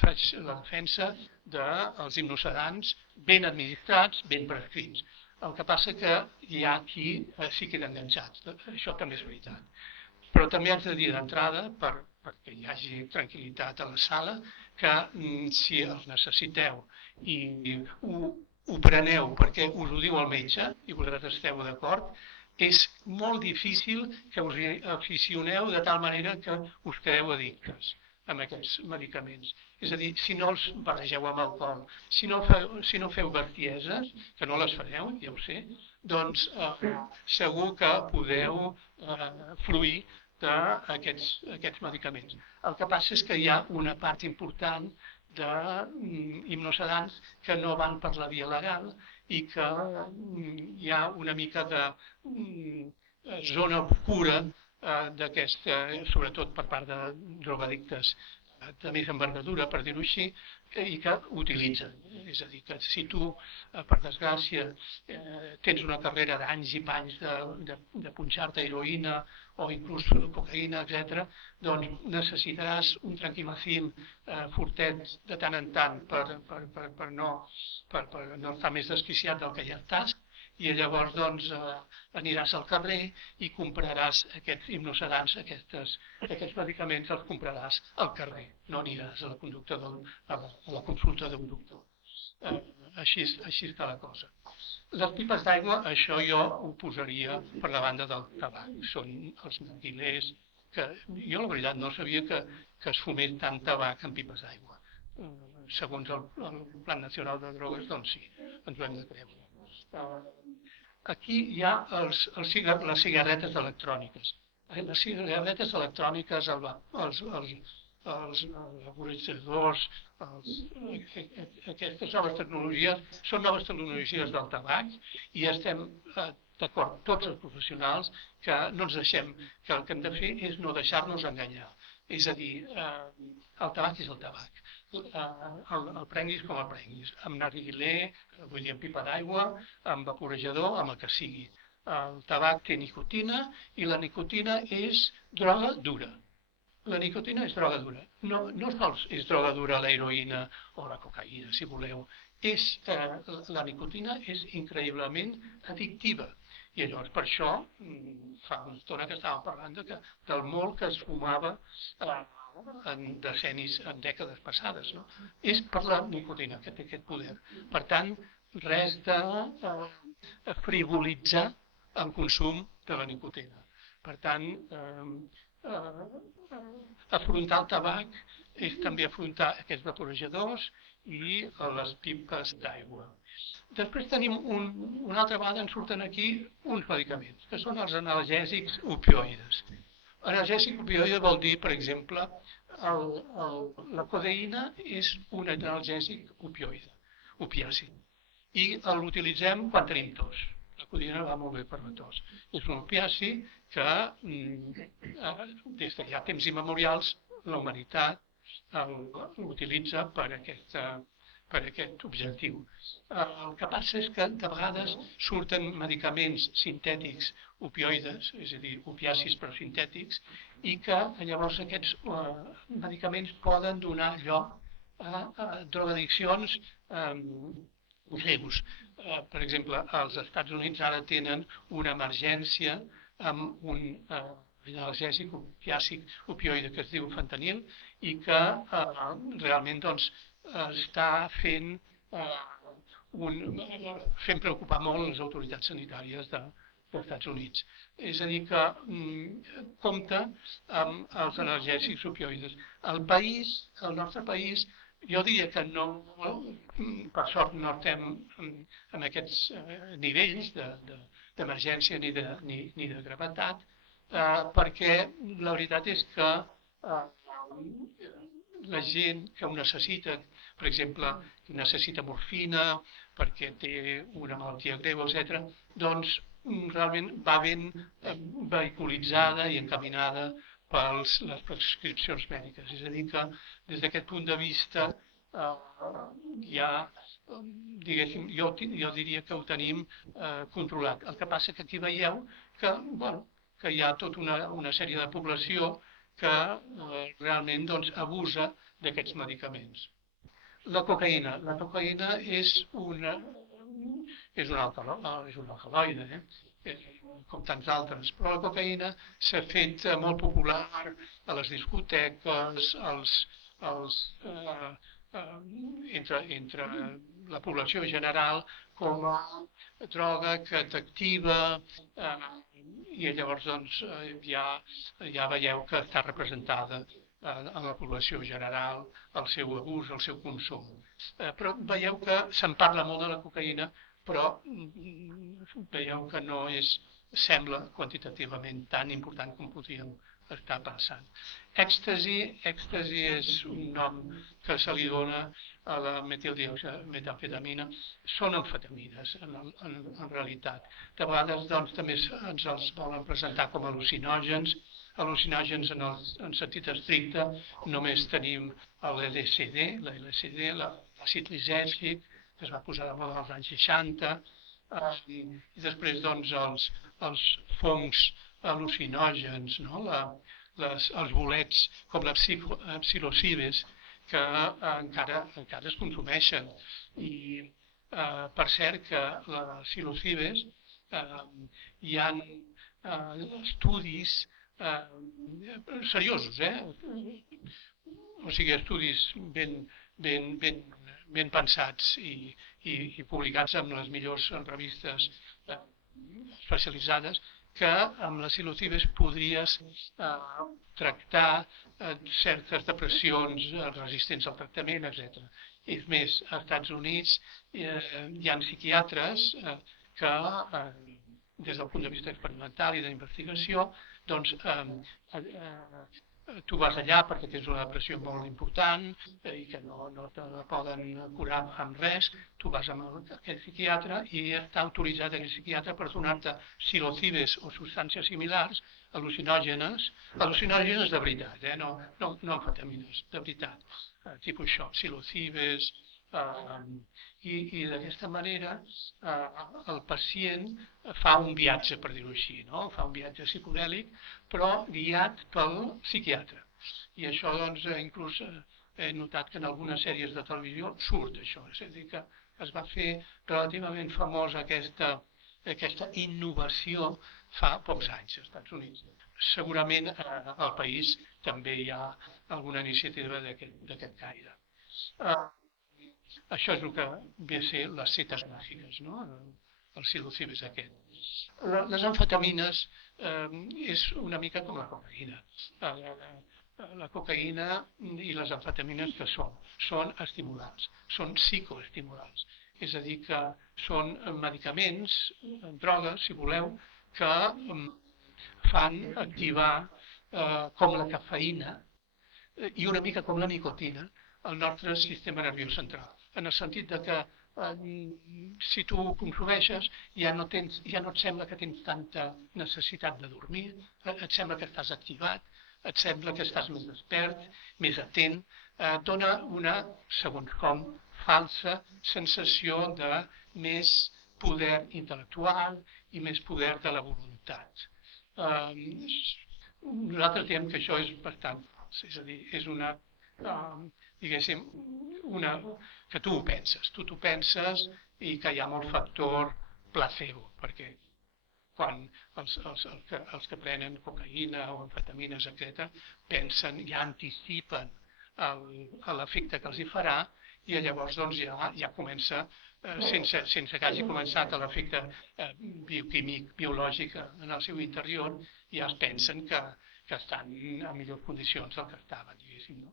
faig la defensa dels hipnossedants ben administrats, ben prescrits. El que passa que hi ha qui s'hi queda enganxats, això també és veritat. Però també haig de dir d'entrada, per perquè hi hagi tranquil·litat a la sala, que si els necessiteu i ho preneu perquè us ho diu el metge i vosaltres esteu d'acord, és molt difícil que us hi aficioneu de tal manera que us quedeu addictes amb aquests medicaments. És a dir, si no els barregeu amb alcohol, si no feu bestieses, que no les fareu, ja ho sé, doncs segur que podeu fruir d'aquests medicaments. El que passa és que hi ha una part important d'hipnosedants que no van per la via legal i que hi ha una mica de zona obscura d'aquesta, sobretot per part de drogadictes de més envergadura, per dir-ho així, i que utilitzen. És a dir, que si tu, per desgràcia, tens una carrera d'anys i panys de punxar-te heroïna o inclús cocaïna, etc., doncs necessitaràs un tranquil·lacín fortet de tant en tant per no estar més desquiciat del que ja estàs, i llavors doncs aniràs al carrer i compraràs aquests hipnosedants, aquests medicaments els compraràs al carrer, no aniràs a la consulta d'un doctor. Així està la cosa. Les pipes d'aigua, això jo ho posaria per la banda del tabac. Són els narguilers, que jo la veritat no sabia que es fumés tant tabac en pipes d'aigua. Segons el Plan Nacional de Drogues, doncs sí, ens ho hem de creure. Aquí hi ha les cigarretes electròniques. Les cigarretes electròniques, els vaporitzadors, aquestes noves tecnologies, són noves tecnologies del tabac i estem d'acord, tots els professionals, que no ens deixem, que el que hem de fer és no deixar-nos enganyar. És a dir, el tabac és el tabac. El prenguis com el prenguis, amb narguilé, vull dir amb pipa d'aigua, amb vaporejador, amb el que sigui. El tabac té nicotina i la nicotina és droga dura. La nicotina és droga dura. No sols és droga dura la heroïna o la cocaïna, si voleu. La nicotina és increïblement addictiva. I llavors per això, fa una estona que estàvem parlant del molt que es fumava en decennis, en dècades passades, no? És per la nicotina que té aquest poder. Per tant, res de frivolitzar el consum de la nicotina. Per tant, afrontar el tabac és també afrontar aquests vaporejadors i les pipes d'aigua. Després tenim una altra vegada, ens surten aquí uns medicaments, que són els analgèsics opioides. Analgèsic opioide vol dir, per exemple, la codeïna és un analgèsic opiàcid, i l'utilitzem quan tenim tos. La codeïna va molt bé per la tos. És un opiàcid que des de ja temps immemorials la humanitat l'utilitza per aquest objectiu. El que passa és que de vegades surten medicaments sintètics opioides, és a dir, opiàcids però sintètics, i que llavors aquests medicaments poden donar lloc a drogadiccions greus. Per exemple, als Estats Units ara tenen una emergència amb un analgèsic opiàcid opioide que es diu fentanil i que realment doncs està fent preocupar molt les autoritats sanitàries dels Estats Units. És a dir, que compta amb els analgèsics opioides. El nostre país, jo diria que no, per sort no estem en aquests nivells d'emergència ni de gravetat, perquè la veritat és que la gent que ho necessita, per exemple, necessita morfina perquè té una malaltia greu, etc., doncs realment va ben vehiculitzada i encaminada per les prescripcions mèdiques. És a dir, que des d'aquest punt de vista ja, diguéssim, jo diria que ho tenim controlat. El que passa que aquí veieu que hi ha tota una sèrie de població que realment abusa d'aquests medicaments. La cocaïna és un alcaloide, com tants altres. Però la cocaïna s'ha fet molt popular a les discoteques, entre la població general com a droga que t'activa i llavors doncs, ja veieu que està representada en la població general el seu abús, el seu consum. Però veieu que se'n parla molt de la cocaïna, però veieu que no sembla quantitativament tan important com podríem estar pensant. Èxtasi és un nom que se li dona a la metilmetamfetamina. Són amfetamines, en realitat. De vegades doncs, també ens els volen presentar com al·lucinògens. Al·lucinògens en sentit estricte només tenim l'LSD, l'àcid lisèrgic, que es va posar de moda als anys 60, i després doncs els fongs al·lucinògens, no? Els bolets com la psilocibes, que encara es consumeixen. I per cert que la psilocibes hi ha estudis seriosos, o sigui, estudis ben pensats i publicats en les millors revistes especialitzades, que amb la psilocibes podries tractar certes depressions resistents al tractament, etc. És més, als Estats Units hi ha psiquiatres que, des del punt de vista experimental i d'investigació, doncs tu vas allà perquè tens una depressió molt important i que no te la poden curar amb res, tu vas amb aquell psiquiatre i està autoritzat aquell psiquiatre per donar-te psilocibes o substàncies similars, al·lucinògenes de veritat, no amfetamines, de veritat, tipus això, psilocibes, i d'aquesta manera el pacient fa un viatge, per dir-ho així, no? Fa un viatge psicodèlic, però guiat pel psiquiatre. I això, doncs, inclús he notat que en algunes sèries de televisió surt això. És a dir, que es va fer relativament famosa aquesta innovació fa pocs anys als Estats Units. Segurament al país també hi ha alguna iniciativa d'aquest caire. Això és el que ve a ser les cites màgiques, no? El psilocibes aquest. Les amfetamines és una mica com la cocaïna. La cocaïna i les amfetamines que són estimulants, són psicoestimulants. És a dir, que són medicaments, drogues, si voleu, que fan activar com la cafeïna i una mica com la nicotina el nostre sistema nerviós central. En el sentit de que si tu ho consumeixes ja no et sembla que tens tanta necessitat de dormir, et sembla que estàs activat, et sembla que estàs més despert, més atent, dona una, segons com, falsa sensació de més poder intel·lectual i més poder de la voluntat. Nosaltres diem que això és bastant fals, és a dir, és una, diguéssim, que tu t'ho penses i que hi ha molt factor placebo, perquè quan els que prenen cocaïna o amfetamines, etc., pensen, ja anticipen l'efecte que els hi farà i llavors doncs, ja comença, sense que hagi començat l'efecte bioquímic, biològic en el seu interior, ja es pensen que estan en millors condicions del que estaven, diguéssim, no?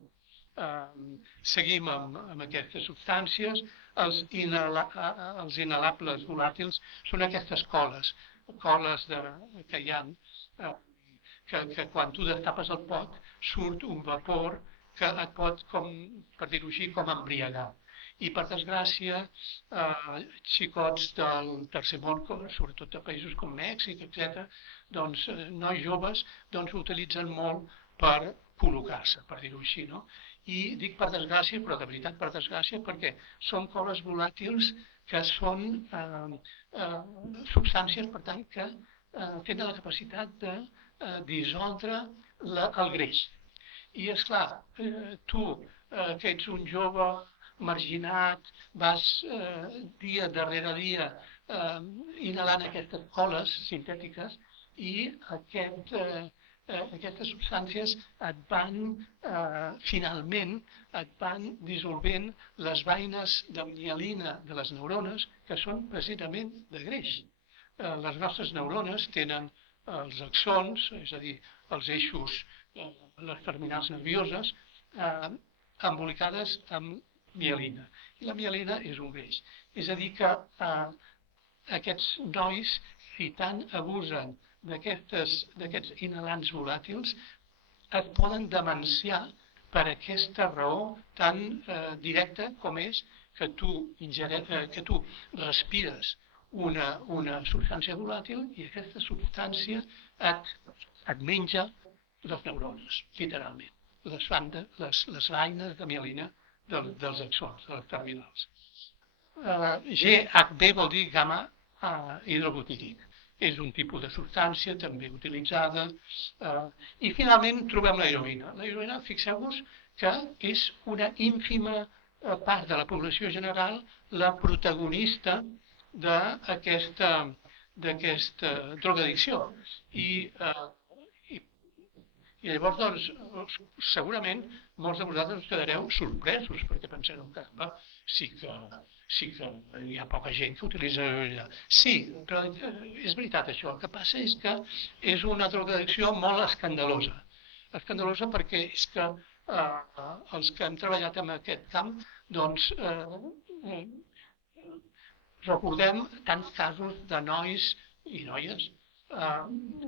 Seguim amb aquestes substàncies. Els inhalables volàtils són aquestes coles que hi ha, que quan tu destapes el pot surt un vapor que et pot, per dir-ho així, com embriagar. I per desgràcia, xicots del tercer món, sobretot de països com Mèxic, etc., doncs nois joves ho utilitzen molt per col·locar-se, per dir-ho així, no? I dic per desgràcia, però de veritat per desgràcia, perquè són coles volàtils que són substàncies, per tant, que tenen la capacitat de dissoldre el greix. I, esclar, tu, que ets un jove marginat, vas dia darrere dia inhalant aquestes oles sintètiques i aquestes substàncies finalment et van dissolvent les beines de mielina de les neurones, que són precisament de greix. Les nostres neurones tenen els axons, és a dir, els eixos, les terminals nervioses, embolicades amb mielina. I la mielina és un greix. És a dir, que aquests nois, si tant abusen d'aquests inhalants volàtils, es poden demenciar per aquesta raó tan directa com és que tu respires una substància volàtil i aquesta substància et menja les neurones, literalment, les beines de mielina dels axons, de les terminals. GHB vol dir gamma hidrobutíric. És un tipus de substància també utilitzada. I finalment trobem la heroïna. La heroïna, fixeu-vos que és una ínfima part de la població general la protagonista d'aquesta drogadicció. I llavors, doncs, segurament molts de vosaltres us quedareu sorpresos perquè pensareu que sí que hi ha poca gent que utilitza heroïna. Sí, però és veritat això. El que passa és que és una drogadicció molt escandalosa. Escandalosa perquè és que els que hem treballat en aquest camp, doncs, recordem tants casos de nois i noies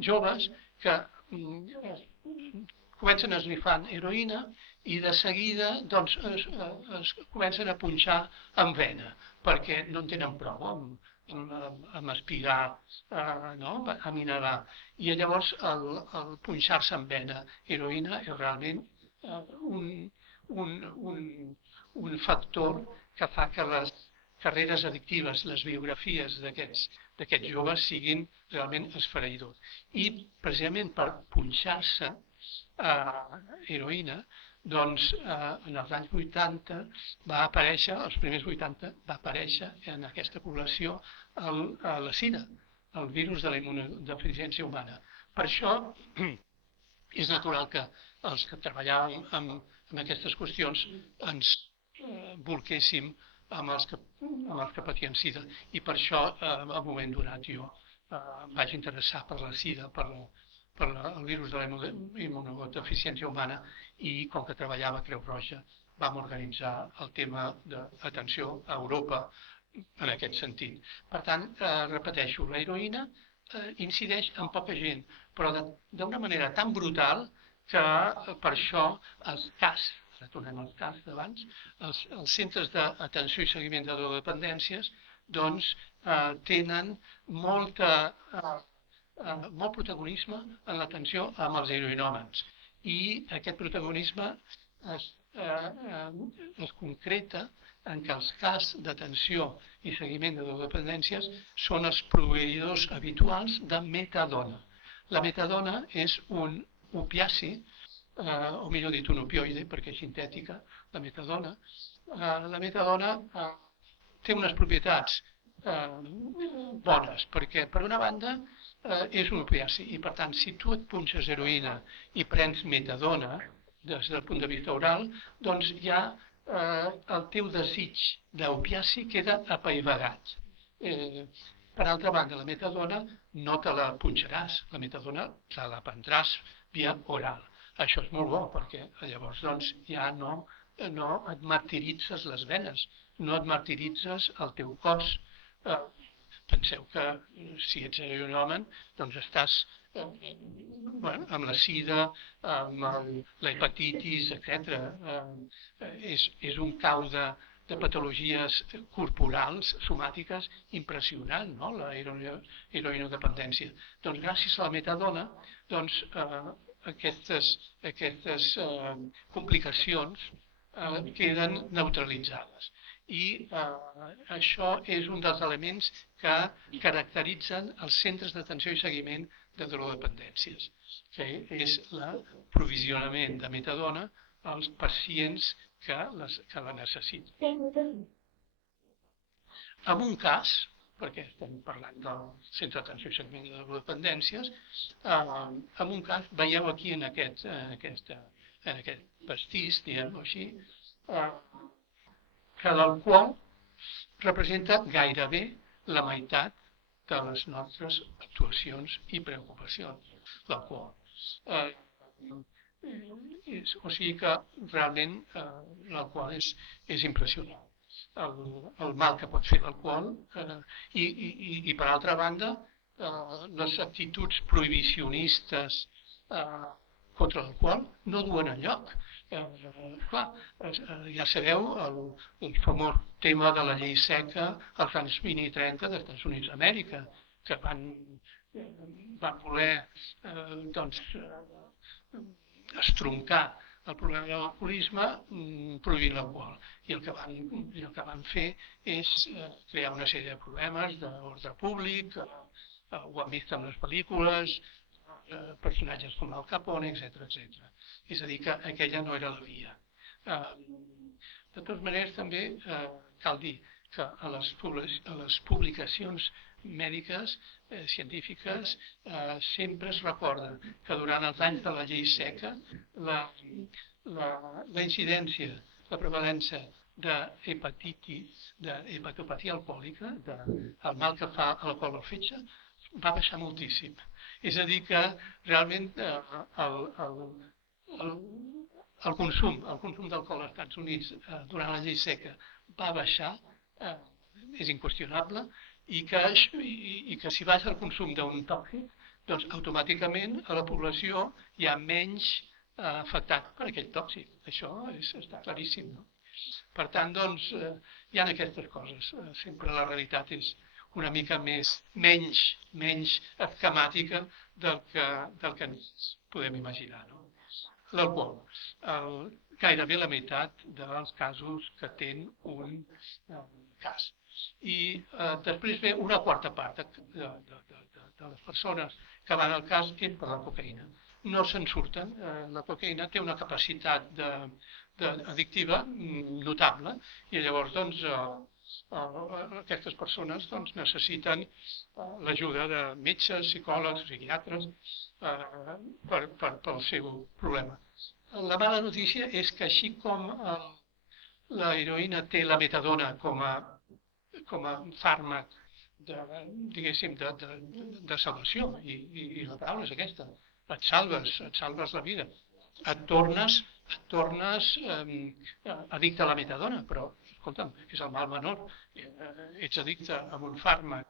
joves que comencen esnifant heroïna i de seguida doncs, es comencen a punxar amb vena perquè no en tenen prou amb aspirar, amb inhalar. I llavors el punxar-se amb vena heroïna és realment un factor que fa que les carreres addictives, les biografies d'aquests joves siguin realment esfereïdors. I precisament per punxar-se heroïna, doncs en els anys 80 va aparèixer, els primers 80, va aparèixer en aquesta població la SIDA, el virus de la immunodeficiència humana. Per això és natural que els que treballàvem en aquestes qüestions ens bolquéssim amb els que patien SIDA. I per això, en un moment donat, jo em vaig interessar per la SIDA, per el virus de la immunodeficiència humana, i com que treballava a Creu Roja vam organitzar el tema d'atenció a Europa en aquest sentit. Per tant, repeteixo, la heroïna incideix en poca gent, però d'una manera tan brutal que per això els CAS, tornem als CAS d'abans, els centres d'atenció i seguiment de drogodependències, doncs tenen molt protagonisme en l'atenció amb els heroïnòmens. I aquest protagonisme es concreta en què els CAS d'atenció i seguiment de drogodependències són els proveïdors habituals de metadona. La metadona és un opiaci, o millor dit un opioide, perquè és sintètica, la metadona. La metadona té unes propietats bones, perquè per una banda és un opiaci i per tant si tu et punxes heroïna i prens metadona des del punt de vista oral, doncs ja el teu desig d'opiaci queda apaivagat. Per altra banda, la metadona no te la punxaràs, la metadona te la prendràs via oral. Això és molt bo perquè llavors doncs, ja no et martiritzes les venes, no et martiritzes el teu cos. Penseu que si ets heroïnòmen, doncs estàs amb la sida, amb la hepatitis, etc. És un cau de patologies corporals, somàtiques, impressionant, no? La heroïnodependència. Doncs gràcies a la metadona, doncs, aquestes complicacions queden neutralitzades. I això és un dels elements que caracteritzen els centres d'atenció i seguiment de drogodependències, que és el provisionament de metadona als pacients que la necessiten. En un cas, perquè estem parlant del Centre d'Atenció i Seguiment de Dependències, en un cas, veieu aquí en aquest pastís, diguem-ho així, que l'alcohol representa gairebé la meitat de les nostres actuacions i preocupacions, l'alcohol. O sigui que realment l'alcohol és impressionant. El mal que pot fer l'alcohol i per altra banda les actituds prohibicionistes contra l'alcohol no duen enlloc. Clar, ja sabeu el famós tema de la llei seca als anys 20 i 30 dels Estats Units d'Amèrica, que van voler estroncar el problema de l'alcoholisme prohibint l'alcohol. I el que van fer és crear una sèrie de problemes d'ordre públic, ho han vist en les pel·lícules, personatges com Al Capone, etc. És a dir, que aquella no era la via. De totes maneres, també cal dir que a les publicacions mèdiques, científiques, sempre es recorda que durant els anys de la llei seca la incidència, la prevalença d'hepatitis, d'hepatopatia alcohòlica, el mal que fa l'alcohol al fetge, va baixar moltíssim. És a dir que realment el consum d'alcohol als Estats Units durant la llei seca va baixar, és inqüestionable, i que si baixa el consum d'un tòxic, doncs automàticament a la població hi ha menys afectat per aquest tòxic. Això està claríssim, no? Per tant, doncs, hi ha aquestes coses. Sempre la realitat és una mica menys esquemàtica del que ens podem imaginar, no? L'alcohol. Gairebé la meitat dels casos que tenen un cas. I després ve una quarta part de les persones que van al cas és per la cocaïna. No se'n surten. La cocaïna té una capacitat addictiva notable i llavors doncs, aquestes persones doncs, necessiten l'ajuda de metges, psicòlegs, psiquiatres pel seu problema. La mala notícia és que així com la heroïna té la metadona com a fàrmac de salvació, i la paraula és aquesta, et salves la vida, et tornes addicte a la metadona, però escolta'm, és el mal menor, ets addicte a un fàrmac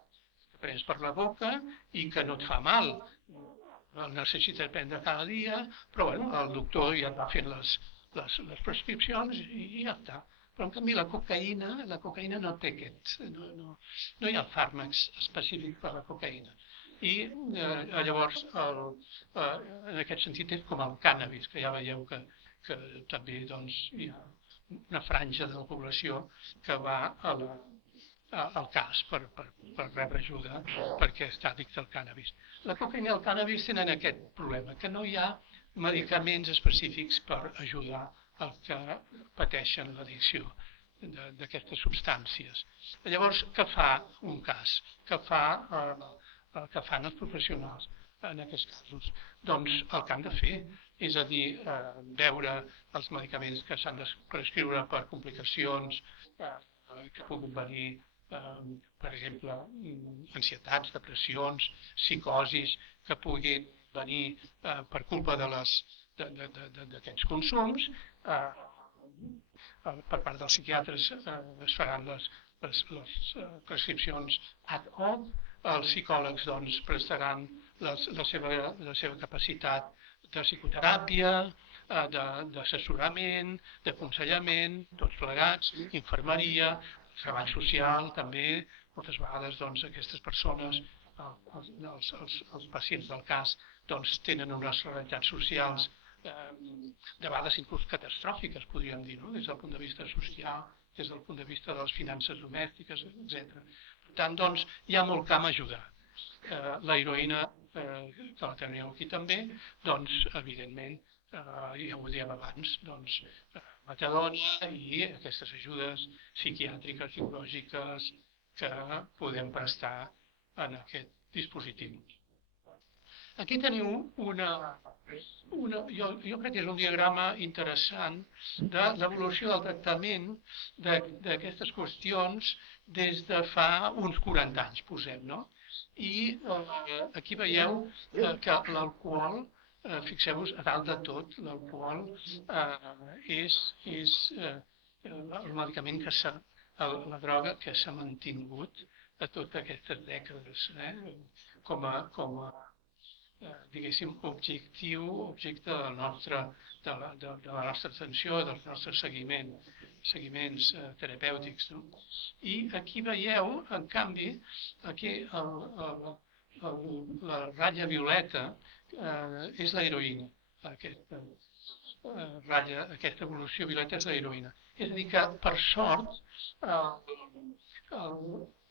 que prens per la boca i que no et fa mal, el necessites prendre cada dia, però bueno, el doctor ja et va fent les prescripcions i ja està. Però en canvi la cocaïna no té aquest, no hi ha fàrmacs específics per la cocaïna. I llavors, en aquest sentit, és com el cànnabis, que ja veieu que també doncs, hi ha una franja de la població que va al cas per rebre ajuda perquè està addicte al cànnabis. La cocaïna i el cànnabis tenen aquest problema, que no hi ha medicaments específics per ajudar els que pateixen l'addicció d'aquestes substàncies. Llavors, què fa un cas? Què fan els professionals en aquests casos? Doncs el que han de fer, és a dir, veure els medicaments que s'han de prescriure per complicacions que puguin venir, per exemple, ansietats, depressions, psicosis, que puguin venir per culpa d'aquests consums. Per part dels psiquiatres es faran les prescripcions ad hoc, els psicòlegs doncs, prestaran la seva capacitat de psicoteràpia, d'assessorament, d'aconsellament, tots plegats, infermeria, treball social, també, moltes vegades doncs, aquestes persones, els pacients del cas, doncs, tenen unes realitats socials de vegades inclús catastròfiques, podríem dir, no? Des del punt de vista social, des del punt de vista de les finances domèstiques, etc. Per tant, doncs, hi ha molt camp a ajudar. La heroïna, que la teniu aquí també, doncs, evidentment, ja ho dèiem abans, doncs, metadona i aquestes ajudes psiquiàtriques, psicològiques, que podem prestar en aquest dispositiu. Aquí teniu jo crec que és un diagrama interessant de l'evolució del tractament d'aquestes qüestions des de fa uns 40 anys, posem, no? I aquí veieu que l'alcohol, fixeu-vos, a dalt de tot, l'alcohol és el medicament la droga que s'ha mantingut a totes aquestes dècades, com a diguéssim, objecte de la nostra atenció, dels nostres seguiments terapèutics. No? I aquí veieu, en canvi, aquí la ratlla violeta és l'heroïna. Aquesta evolució violeta és l'heroïna. És a dir, que per sort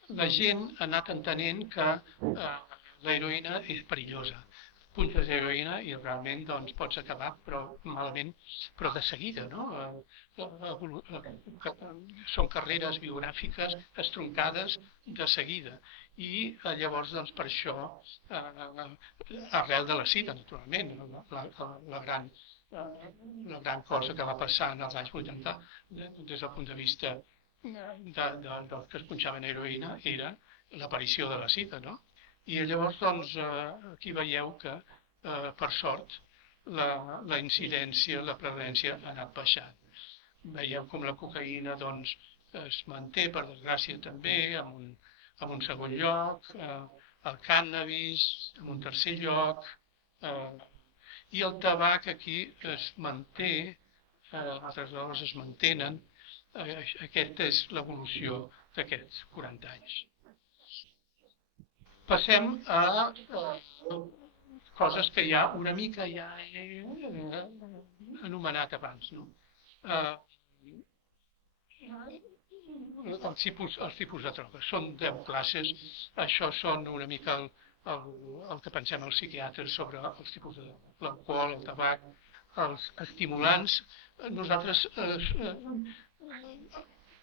la gent ha anat entenent que l'heroïna és perillosa. Punxes d'heroïna i realment doncs, pots acabar malament, però de seguida. No? Són carreres biogràfiques estroncades de seguida. I llavors, doncs, per això, arrel de la sida, naturalment, la gran cosa que va passar en els anys 80, des del punt de vista dels que es punxaven heroïna, era l'aparició de la sida, no? I llavors, doncs, aquí veieu que, per sort, la incidència, la prevalència ha anat baixant. Veieu com la cocaïna, doncs, es manté, per desgràcia, també, en un segon lloc, el cànnabis, en un tercer lloc, i el tabac aquí es manté, altres drogues es mantenen. Aquesta és l'evolució d'aquests 40 anys. Passem a coses que ja una mica ja he anomenat abans. No? Els tipus de drogues. Són 10 classes. Això són una mica el que pensem els psiquiatres sobre els tipus de l'alcohol, el tabac, els estimulants. Nosaltres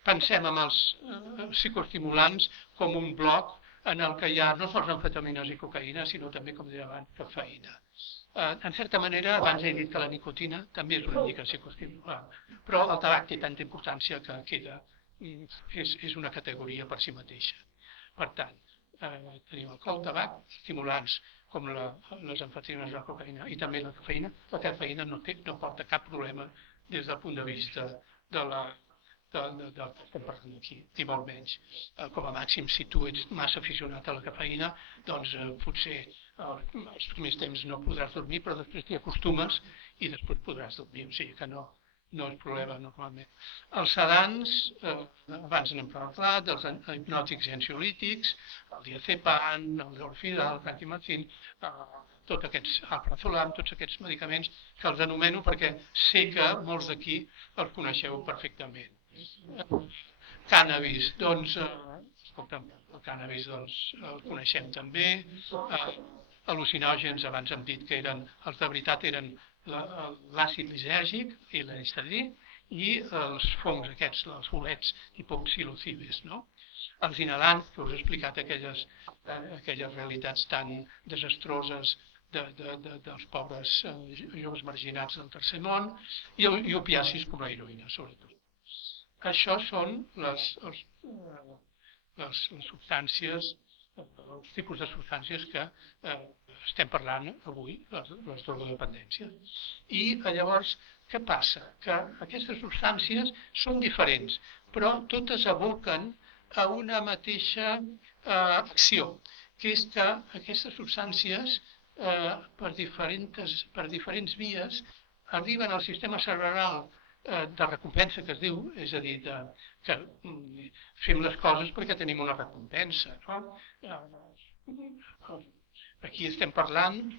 pensem en els psicoestimulants com un bloc en el que hi ha no sols amfetamines i cocaïna, sinó també, com deia abans, cafeïna. En certa manera, abans he dit que la nicotina també és una mica psicoestimulant, però el tabac té tanta importància que queda, és una categoria per si mateixa. Per tant, tenim alcohol, tabac, estimulants com les amfetamines i la cocaïna i també la cafeïna. La cafeïna no porta cap problema des del punt de vista de del que estem parlant aquí, ni molt menys. Com a màxim, si tu ets massa aficionat a la cafeïna, doncs potser els primers temps no podràs dormir, però després t'hi acostumes i després podràs dormir, o sigui que no és problema normalment. Els sedants, abans n'hem parlat, els hipnòtics i ansiolítics, el diazepam, el dorfidal, el crantimazin, tots aquests alprazolam, tots aquests medicaments que els anomeno perquè sé que molts d'aquí els coneixeu perfectament. Cànnabis, doncs, escolta'm, el cànnabis el coneixem també, al·lucinògens, abans hem dit que els de veritat eren l'àcid lisèrgic i l'estadí i els fongs aquests, els bolets tipus psilocibes, no? Els inhalants, que us he explicat aquelles realitats tan desastroses dels pobres joves marginats del tercer món i opiacis com la heroïna, sobretot. Això són les substàncies, els tipus de substàncies que estem parlant avui, les drogodependències. I llavors, què passa? Que aquestes substàncies són diferents, però totes aboquen a una mateixa acció, que és que aquestes substàncies, per diferents vies, arriben al sistema cerebral de recompensa, que es diu, és a dir, que fem les coses perquè tenim una recompensa. Aquí estem parlant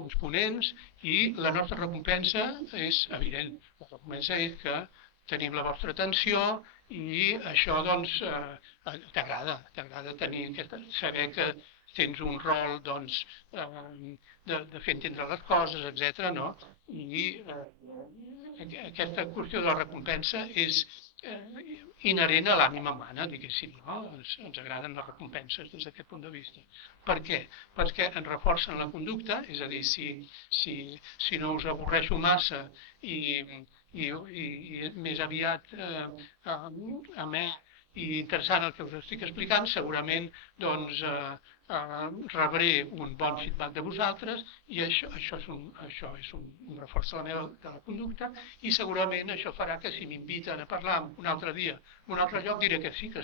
uns ponents i la nostra recompensa és evident. La recompensa és que tenim la vostra atenció i això doncs t'agrada saber que tens un rol doncs, de fer entendre les coses, etc. No? I aquesta qüestió de la recompensa és inherent a l'ànima humana, diguéssim, no? Ens agraden les recompenses des d'aquest punt de vista. Per què? Perquè ens reforcen la conducta, és a dir, si no us avorreixo massa i més aviat amè i interessant el que us estic explicant, segurament doncs, rebré un bon feedback de vosaltres i això és un reforç de la conducta i segurament això farà que si m'inviten a parlar un altre dia, en un altre lloc diré que sí, que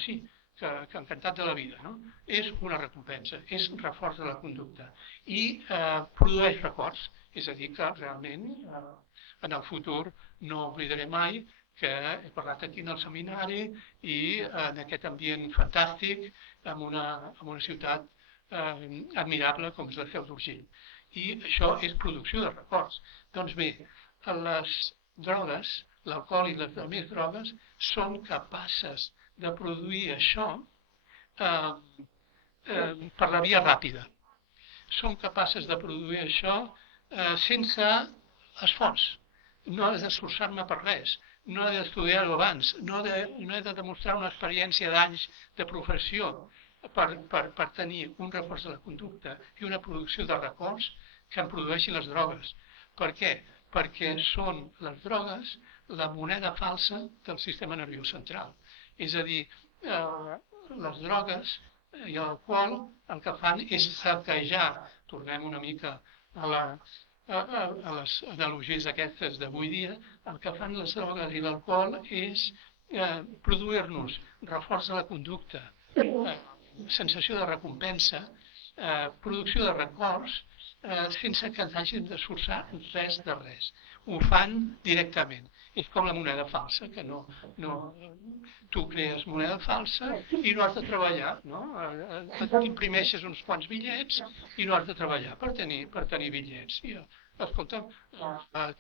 encantat de la vida. No? És una recompensa, és un reforç de la conducta i produeix records, és a dir, que realment en el futur no oblidaré mai que he parlat aquí en el seminari i en aquest ambient fantàstic, en una ciutat admirable com és la Seu d'Urgell. I això és producció de records. Doncs bé, les drogues, l'alcohol i les altres drogues, són capaces de produir això per la via ràpida. Són capaces de produir això sense esforç. No he d'esforçar-me per res, no he d'estudiar-ho abans, no he de demostrar una experiència d'anys de professió per tenir un reforç de la conducta i una producció de records que en produeixin les drogues. Per què? Perquè són les drogues la moneda falsa del sistema nerviós central. És a dir, les drogues i l'alcohol el que fan és saquejar, tornem una mica a les analogies aquestes d'avui dia, el que fan les drogues i l'alcohol és produir-nos reforç de la conducta, sensació de recompensa, producció de records, sense que ens hàgim d'esforçar res de res. Ho fan directament. És com la moneda falsa, que tu crees moneda falsa i no has de treballar, no? Imprimeixes uns quants bitllets i no has de treballar per tenir bitllets. I, escolta,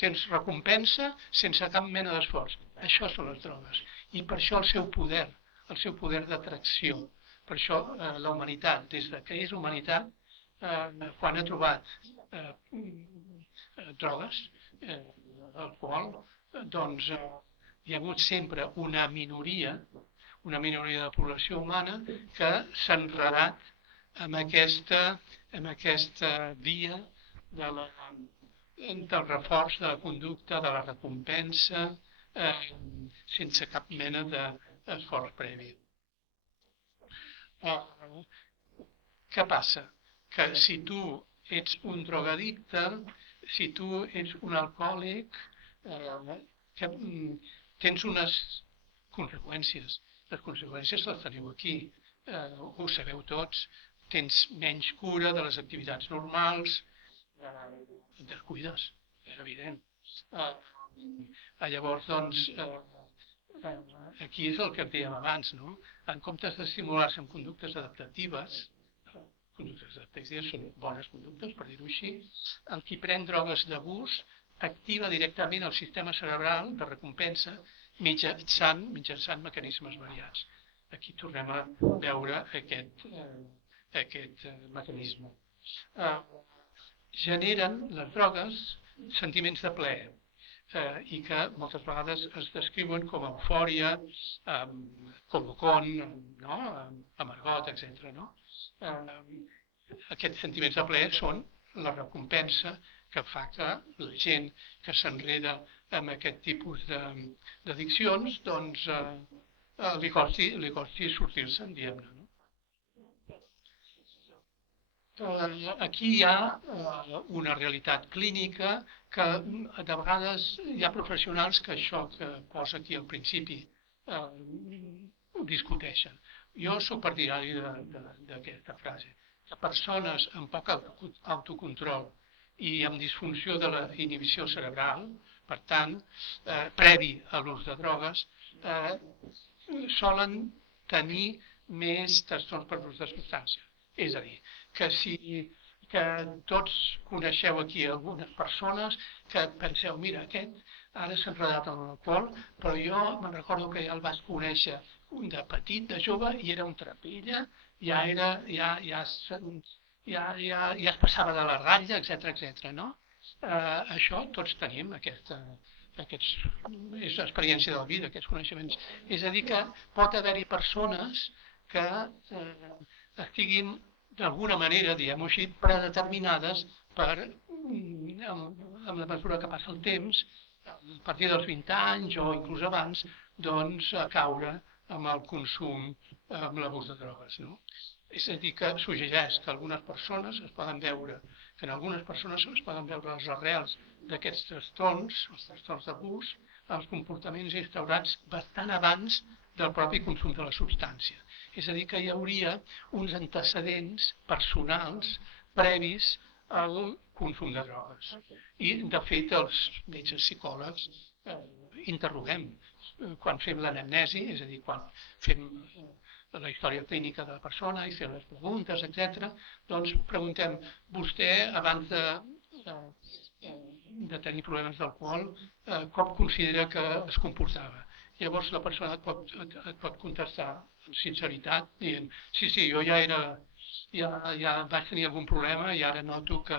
tens recompensa sense cap mena d'esforç. Això són les drogues. I per això el seu poder d'atracció. Per això la humanitat, des que és humanitat, quan ha trobat drogues, alcohol, doncs hi ha hagut sempre una minoria de la població humana que s'ha enredat amb aquesta via del reforç de la conducta, de la recompensa, sense cap mena d'esforç previ. Què passa? Que si tu ets un drogadicte, si tu ets un alcohòlic, tens unes conseqüències. Les conseqüències les teniu aquí, ho sabeu tots. Tens menys cura de les activitats normals, et descuides, és evident. Llavors, doncs, aquí és el que dèiem abans, no? En comptes d'estimular-se amb conductes adaptatives són bones conductes, per dir-ho així, el qui pren drogues d'abús activa directament el sistema cerebral de recompensa mitjançant mecanismes variats. Aquí tornem a veure aquest mecanisme. Generen les drogues sentiments de plaer i que moltes vegades es descriuen com eufòria, colocón, amargot, etc. Aquests sentiments de plaer són la recompensa que fa que la gent que s'enreda amb aquest tipus d'addiccions doncs li costi sortir-se'n, diguem-ne. Aquí hi ha una realitat clínica que de vegades hi ha professionals que això que posa aquí al principi ho discuteixen. Jo soc partidari d'aquesta frase, que persones amb poc autocontrol i amb disfunció de la inhibició cerebral, per tant, previ a l'ús de drogues, solen tenir més trastorns per l'ús de substància. És a dir, que tots coneixeu aquí algunes persones que penseu, mira, aquest ara s'ha enredat amb l'alcohol, però jo me'n recordo que ja el vaig conèixer de petit, de jove, i era un trapella, ja es passava de la ratlla, etc. No? Això tots tenim aquesta és l'experiència de la vida, aquests coneixements. És a dir, que pot haver-hi persones que estiguin d'alguna manera, diguem-ho així, predeterminades per, amb la mesura que passa el temps, a partir dels 20 anys o inclús abans, doncs a caure amb el consum, amb l'abús de drogues. No? És a dir, que suggereix que algunes persones es poden veure, que en algunes persones es poden veure les arrels d'aquests trastorns, els trastorns d'abús, els comportaments instaurats bastant abans del propi consum de la substància. És a dir, que hi hauria uns antecedents personals previs al consum de drogues. I, de fet, els metges psicòlegs interroguem quan fem l'anamnesi, és a dir, quan fem la història clínica de la persona i fem les preguntes, etc., doncs preguntem, vostè, abans de tenir problemes d'alcohol, com considera que es comportava? Llavors la persona et pot contestar amb sinceritat, dient, sí, jo ja vaig tenir algun problema i ara noto que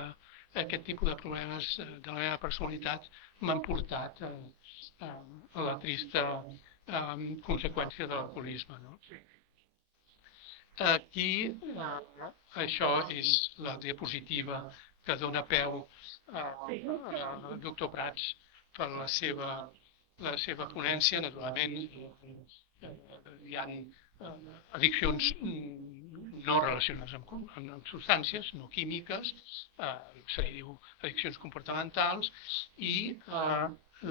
aquest tipus de problemes de la meva personalitat m'han portat a la trista conseqüència de l'alcoholisme. No? Aquí, això és la diapositiva que dona peu al doctor Prats per la seva ponència. Naturalment, hi ha addiccions no relacionades amb substàncies, no químiques, se li diu addiccions comportamentals, i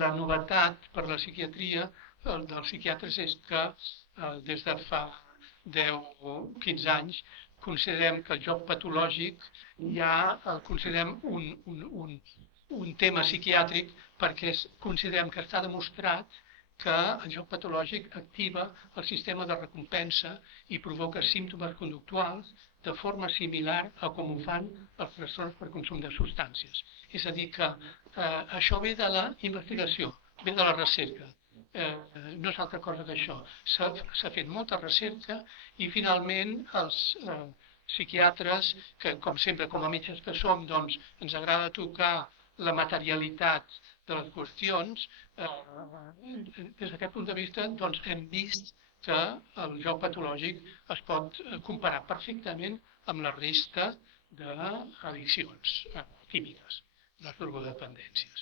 la novetat per la psiquiatria dels psiquiatres és que des de fa 10 o 15 anys considerem que el joc patològic ja el considerem un tema psiquiàtric perquè considerem que està demostrat que el joc patològic activa el sistema de recompensa i provoca símptomes conductuals de forma similar a com ho fan els trastorns per consum de substàncies. És a dir, que això ve de la investigació, ve de la recerca. No és altra cosa que això. S'ha fet molta recerca i finalment els psiquiatres, que com sempre, com a metges que som, doncs ens agrada tocar la materialitat de les qüestions, des d'aquest punt de vista doncs, hem vist que el joc patològic es pot comparar perfectament amb la resta d'addiccions químiques, les drogodependències.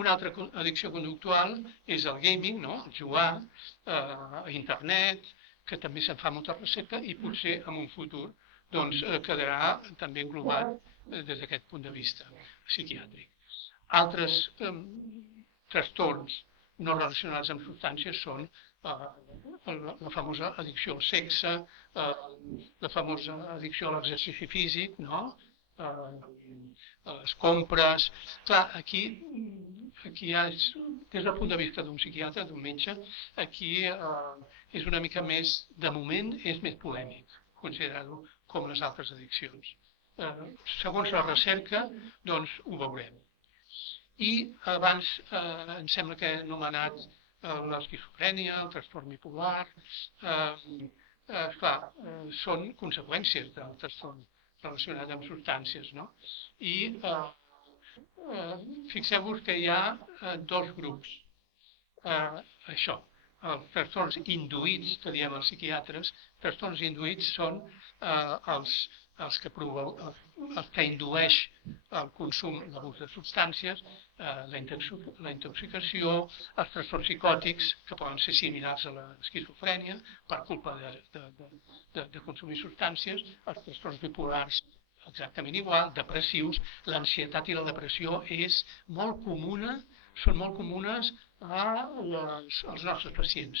Una altra addicció conductual és el gaming, no? El jugar a internet, que també se'n fa molta recerca i potser en un futur doncs, quedarà també englobat des d'aquest punt de vista psiquiàtric. Altres trastorns no relacionats amb substàncies són la famosa addicció al sexe, la famosa addicció a l'exercici físic, no? A les compres. Clar, aquí ja és, des del punt de vista d'un psiquiatre, d'un metge, aquí és una mica més, de moment, és més polèmic, considerar-ho com les altres addiccions. Segons la recerca, doncs ho veurem. I abans em sembla que he anomenat l'esquizofrènia, el trastorn bipolar, clar, són conseqüències del trastorn relacionat amb substàncies, no? I fixeu-vos que hi ha dos grups. Això, els trastorns induïts, que diem els psiquiatres, trastorns induïts són els que indueix el consum, l'abús de substàncies, la intoxicació, els trastorns psicòtics, que poden ser similars a l'esquizofrènia per culpa de consumir substàncies, els trastorns bipolars exactament igual, depressius. L'ansietat i la depressió són molt comunes als nostres pacients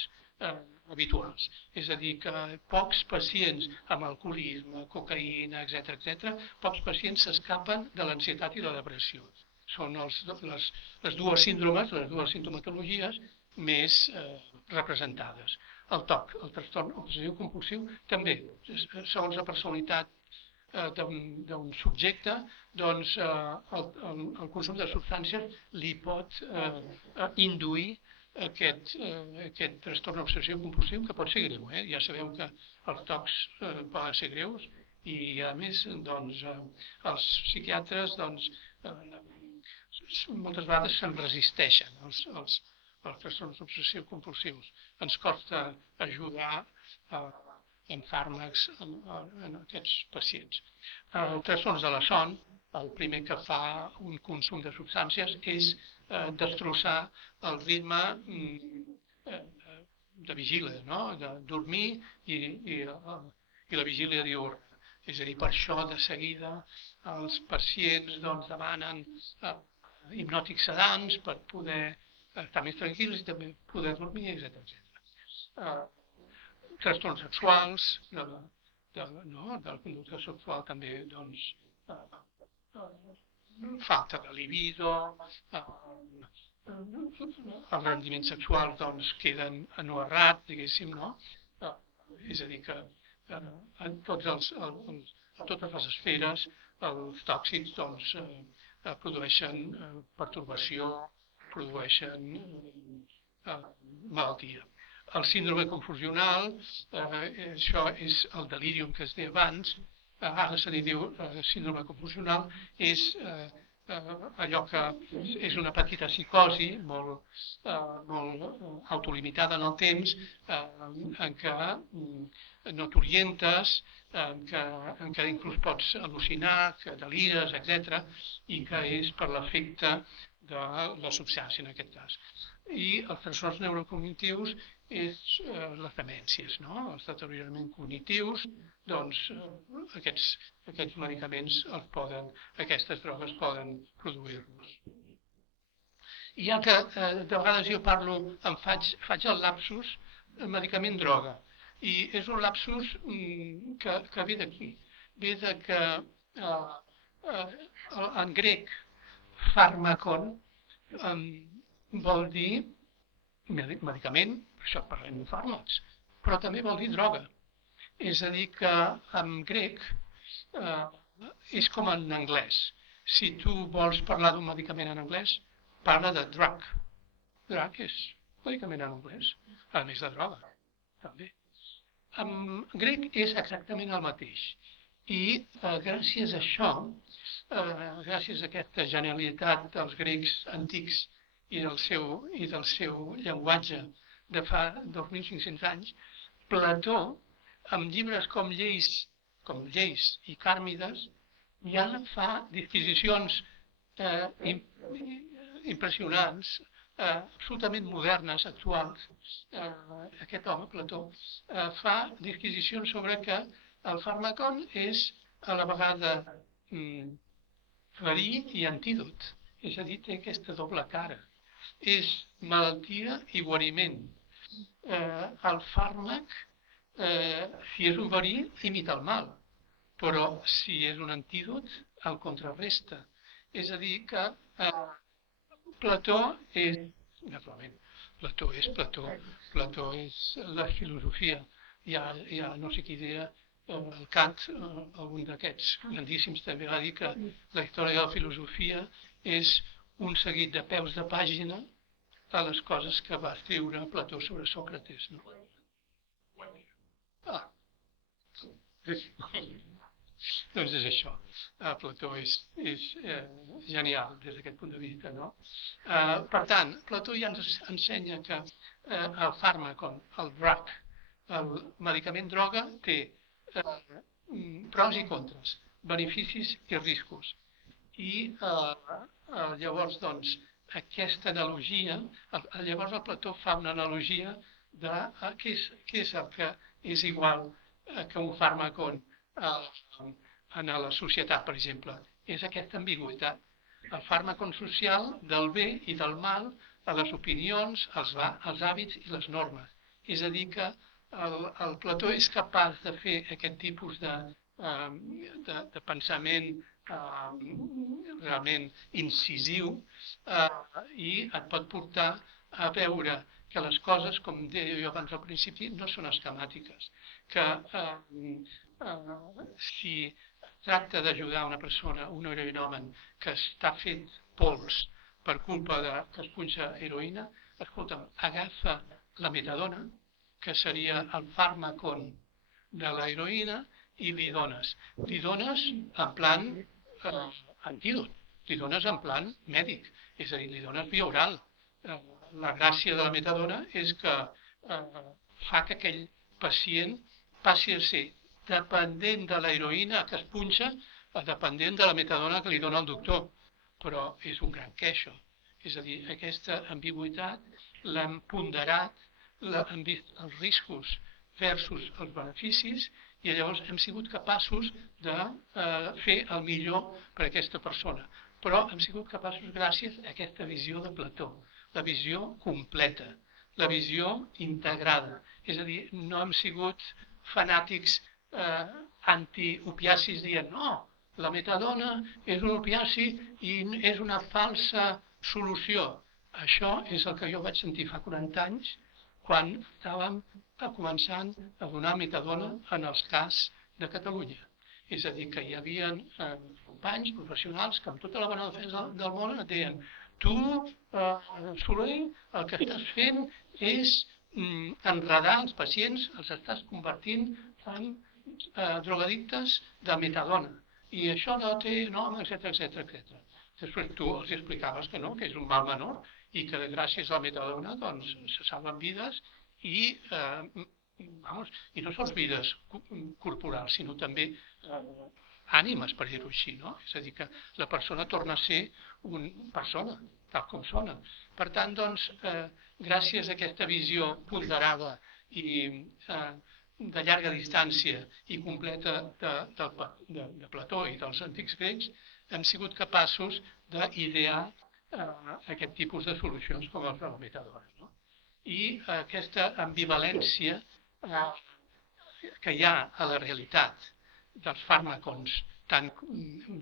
habituals. És a dir, que pocs pacients amb alcoholisme, cocaïna, etc., pocs pacients s'escapen de l'ansietat i la depressió. Són les dues síndromes, les dues sintomatologies més representades. El TOC, el trastorn obsessiu compulsiu, també, segons la personalitat d'un subjecte, doncs el consum de substàncies li pot induir aquest trastorn obsessiu compulsiu, que pot ser greu. Ja sabeu que els TOCs poden ser greus i a més doncs, els psiquiatres moltes vegades se'n resisteixen els trastorns obsessiu-compulsius. Ens costa ajudar amb fàrmacs en aquests pacients. Trastorns de la son, el primer que fa un consum de substàncies és destrossar el ritme de vigília, no? De dormir i la vigília diürna. És a dir, per això de seguida els pacients demanen hipnòtics sedants per poder estar més tranquils i també poder dormir, etc. Trastorns sexuals, de la conducta sexual també, falta de libido, els rendiments sexuals queden anuarrat, diguéssim, no? És a dir, que en totes les esferes els tòxics produeixen pertorbació, produeixen malaltia. El síndrome confusional, això és el delirium que es deia abans, ara se li diu síndrome confusional, és allò que és una petita psicosi molt autolimitada en el temps, en què no t'orientes, en què inclús pots al·lucinar, que delires, etc., i que és per l'efecte de la substància en aquest cas. I els trastorns neurocognitius és les demències, no? Els deterioraments cognitius, aquests medicaments aquestes drogues poden produir-los. I ja que de vegades jo parlo, faig el lapsus medicament-droga, i és un lapsus que ve d'aquí. Ve que en grec fàrmacon vol dir medicament, això parlem de fàrmacs, però també vol dir droga. És a dir, que en grec és com en anglès. Si tu vols parlar d'un medicament en anglès, parla de drug. Drug és medicament en anglès, a més de droga, també. En grec és exactament el mateix. I gràcies a això, gràcies a aquesta genialitat dels grecs antics i del seu llenguatge de fa 2.500 anys, Plató, amb llibres com Lleis i Càrmides, ja fa disquisicions impressionants, absolutament modernes, actuals. Aquest home, Plató, fa disquisicions sobre que el fàrmacon és a la vegada verí i antídot. És a dir, té aquesta doble cara. És malaltia i guariment. El fàrmac, si és un verí, imita el mal, però si és un antídot, el contrarresta. És a dir, que Plató és, naturalment, Plató és la filosofia. Ja no sé qui deia, el Kant, algun d'aquests grandíssims, també va dir que la història de la filosofia és un seguit de peus de pàgina a les coses que va escriure Plató sobre Sòcrates. No? Doncs és això. Plató és genial des d'aquest punt de vista. No? Per tant, Plató ja ens ensenya que el fàrmac, el drug, el medicament droga, té pros i contres, beneficis i riscos. I llavors, aquesta analogia, llavors el Plató fa una analogia de què és el que és igual que un fàrmac en la societat, per exemple. És aquesta ambigüitat. El fàrmac social del bé i del mal, a les opinions, els hàbits i les normes. És a dir, que el Plató és capaç de fer aquest tipus de pensament realment incisiu i et pot portar a veure que les coses, com deia jo abans al principi, no són esquemàtiques, que si tracta d'ajudar una persona, un heroïnomen, que està fet pols per culpa que es punxa heroïna, escolta'm, agafa la metadona, que seria el fàrmacon de la heroïna, i li dones en plan antídot. li dones en plan mèdic, és a dir, li dones via oral. La gràcia de la metadona és que fa que aquell pacient passi a ser dependent de l'heroïna que es punxa a dependent de la metadona que li dona el doctor. Però és un gran queixo. És a dir, aquesta ambigüitat l'hem ponderat, hem vist els riscos versus els beneficis i llavors hem sigut capaços de fer el millor per a aquesta persona. Però hem sigut capaços gràcies a aquesta visió de Plató, la visió completa, la visió integrada. És a dir, no hem sigut fanàtics anti-opiacis dient no, la metadona és un opiaci i és una falsa solució. Això és el que jo vaig sentir fa 40 anys quan estàvem començant a donar metadona en els CAS de Catalunya. És a dir, que hi havia companys professionals que amb tota la bona defensa del món et deien tu, Soler, el que estàs fent és enredar els pacients, els estàs convertint en drogadictes de metadona. I això no té nom, etc. Després tu els explicaves que no, que és un mal menor i que gràcies a la metadona doncs, se salven vides i no sols vides corporals, sinó també ànimes, per dir-ho així, no? És a dir, que la persona torna a ser una persona, tal com sona. Per tant, doncs, gràcies a aquesta visió ponderada i de llarga distància i completa de Plató i dels antics grecs, hem sigut capaços d'idear aquest tipus de solucions com els de la metadona. No? I aquesta ambivalència que hi ha a la realitat dels fàrmacons, tant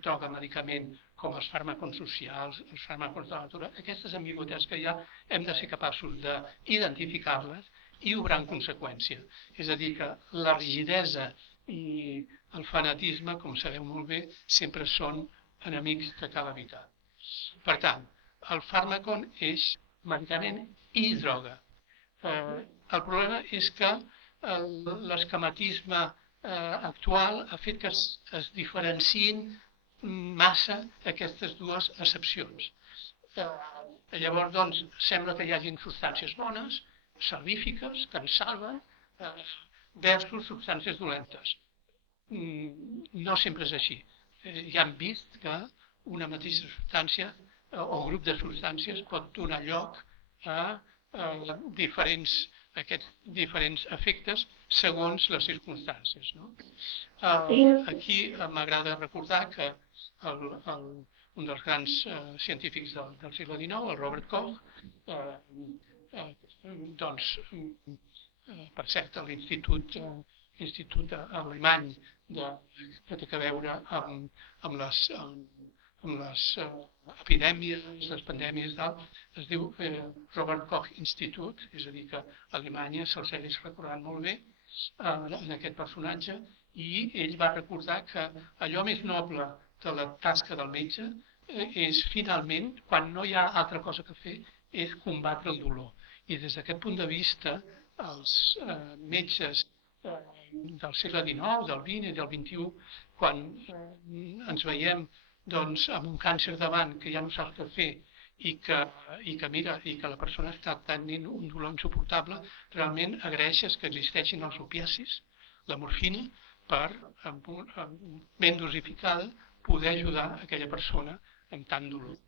droga-medicament com els fàrmacons socials, els fàrmacons de la natura, aquestes ambigüitats que hi ha hem de ser capaços d'identificar-les i obrar en conseqüència. És a dir, que la rigidesa i el fanatisme, com sabeu molt bé, sempre són enemics que cal evitar. Per tant, el fàrmacon és medicament i droga. El problema és que l'esquematisme actual ha fet que es diferenciïn massa aquestes dues accepcions. Llavors, doncs, sembla que hi hagin substàncies bones, salvífiques, que ens salven, versus substàncies dolentes. No sempre és així. Ja hem vist que una mateixa substància o grup de substàncies pot donar lloc a diferents efectes segons les circumstàncies. No? Aquí m'agrada recordar que un dels grans científics del segle XIX, el Robert Koch, doncs, per cert, l'institut alemany que té a veure amb les epidèmies, les pandèmies, es diu Robert Koch Institut, és a dir, que a Alemanya se'l segueix recordant molt bé en aquest personatge, i ell va recordar que allò més noble de la tasca del metge és finalment, quan no hi ha altra cosa que fer, és combatre el dolor. I des d'aquest punt de vista, els metges del segle XIX, del XX i del XXI, quan ens veiem doncs, amb un càncer davant que ja no saps què fer i que la persona està tenint un dolor insuportable, realment agraeixes que existeixin els opiacis, la morfina, per, ben dosificada, poder ajudar aquella persona amb tant dolor.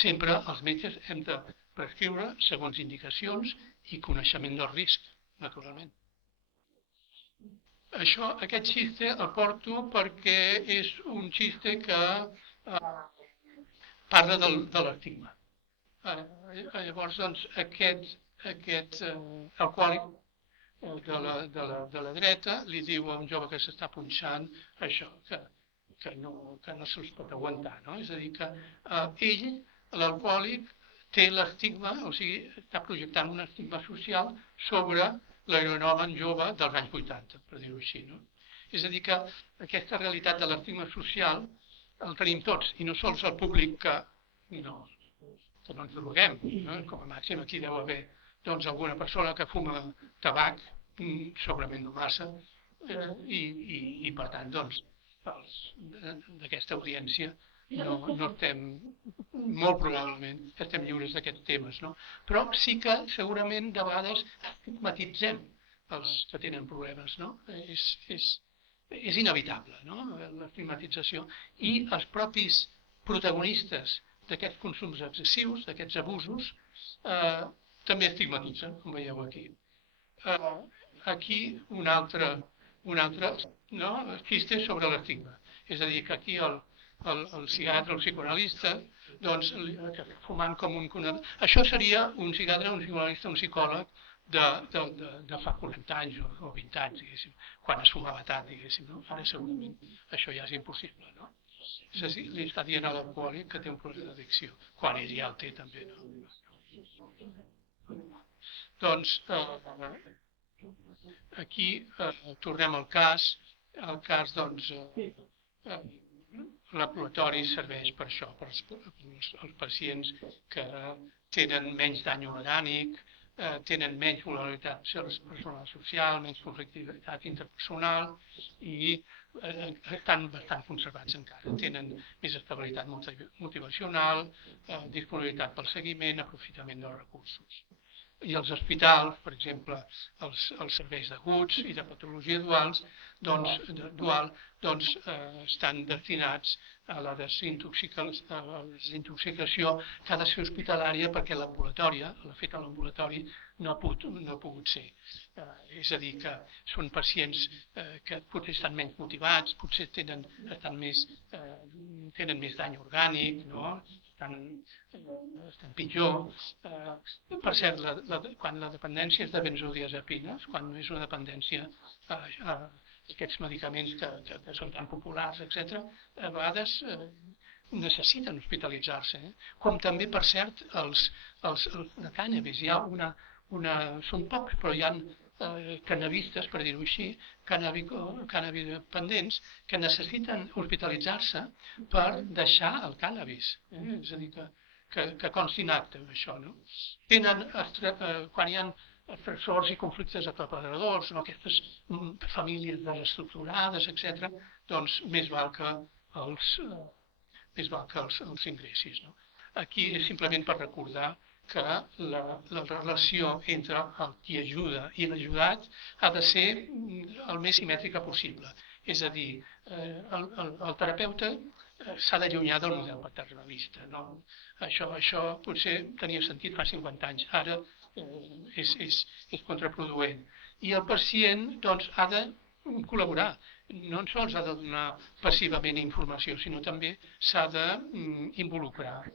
Sempre els metges hem de prescriure segons indicacions i coneixement del risc, naturalment. Aquest xiste el porto perquè és un xiste que parla de l'estigma. Llavors, doncs, aquest alcohòlic de la dreta li diu a un jove que s'està punxant això, que no se'ls pot aguantar. No? És a dir, que ell, l'alcohòlic, té l'estigma, o sigui, està projectant un estigma social sobre l'heroinomen jove dels anys 80, per dir-ho així. No? És a dir, que aquesta realitat de l'estigma social el tenim tots, i no sols el públic que no ens droguem. No? Com a màxim aquí deu haver doncs, alguna persona que fuma tabac, segurament no massa, i per tant, doncs, d'aquesta audiència no estem, molt probablement, estem lliures d'aquests temes, no? Però sí que segurament de vegades estigmatitzem els que tenen problemes, no? És inevitable, no? L'estigmatització. I els propis protagonistes d'aquests consums excessius, d'aquests abusos, també estigmatitzen, com veieu aquí. Aquí un altre no, xiste sobre l'estigma. És a dir, que aquí el psiquiatre, el psicoanalista, doncs, fumant com un... Això seria un psiquiatre, un psicoanalista, un psicòleg de fa 40 anys o 20 anys, diguéssim, quan es fumava tant, diguéssim, no? Ara segurament això ja és impossible, no? És a dir, li està dient a l'alcohòlic que té un problema d'addicció, quan ell ja el té també, no? Doncs aquí tornem al cas, doncs, l'ambulatori serveix per això, per als pacients que tenen menys dany orgànic, tenen menys vulnerabilitat personal social, menys conflictivitat interpersonal i estan bastant conservats encara. Tenen més estabilitat motivacional, disponibilitat pel seguiment, aprofitament dels recursos. I els hospitals, per exemple, els serveis d'aguts i de patologia dual, doncs estan destinats a la desintoxicació que ha de ser hospitalària perquè l'ambulatòria, la feta a l'ambulatori, no ha pogut ser. És a dir, que són pacients que potser estan menys motivats, potser tenen més dany orgànic, no? Estan pitjor. Per cert, quan la dependència és de benzodiazepines, quan no és una dependència aquests medicaments que són tan populars, etc., a vegades necessiten hospitalitzar-se. Com també, per cert, els de cànnabis. Hi ha són pocs, però hi ha cannabistes, per dir-ho així, cannabidependents, que necessiten hospitalitzar-se per deixar el cànnabis. És a dir, que constin acte això, no? Quan hi ha estressors i conflictes aclaparadors, no? Aquestes famílies desestructurades, etc., doncs més val que els ingressis, no? Aquí és simplement per recordar que la relació entre el qui ajuda i l'ajudat ha de ser el més simètrica possible. És a dir, el terapeuta s'ha d'allunyar del model paternalista. No? Això potser tenia sentit fa 50 anys, ara és contraproduent. I el pacient doncs, ha de col·laborar, no sols ha de donar passivament informació, sinó també s'ha d'involucrar.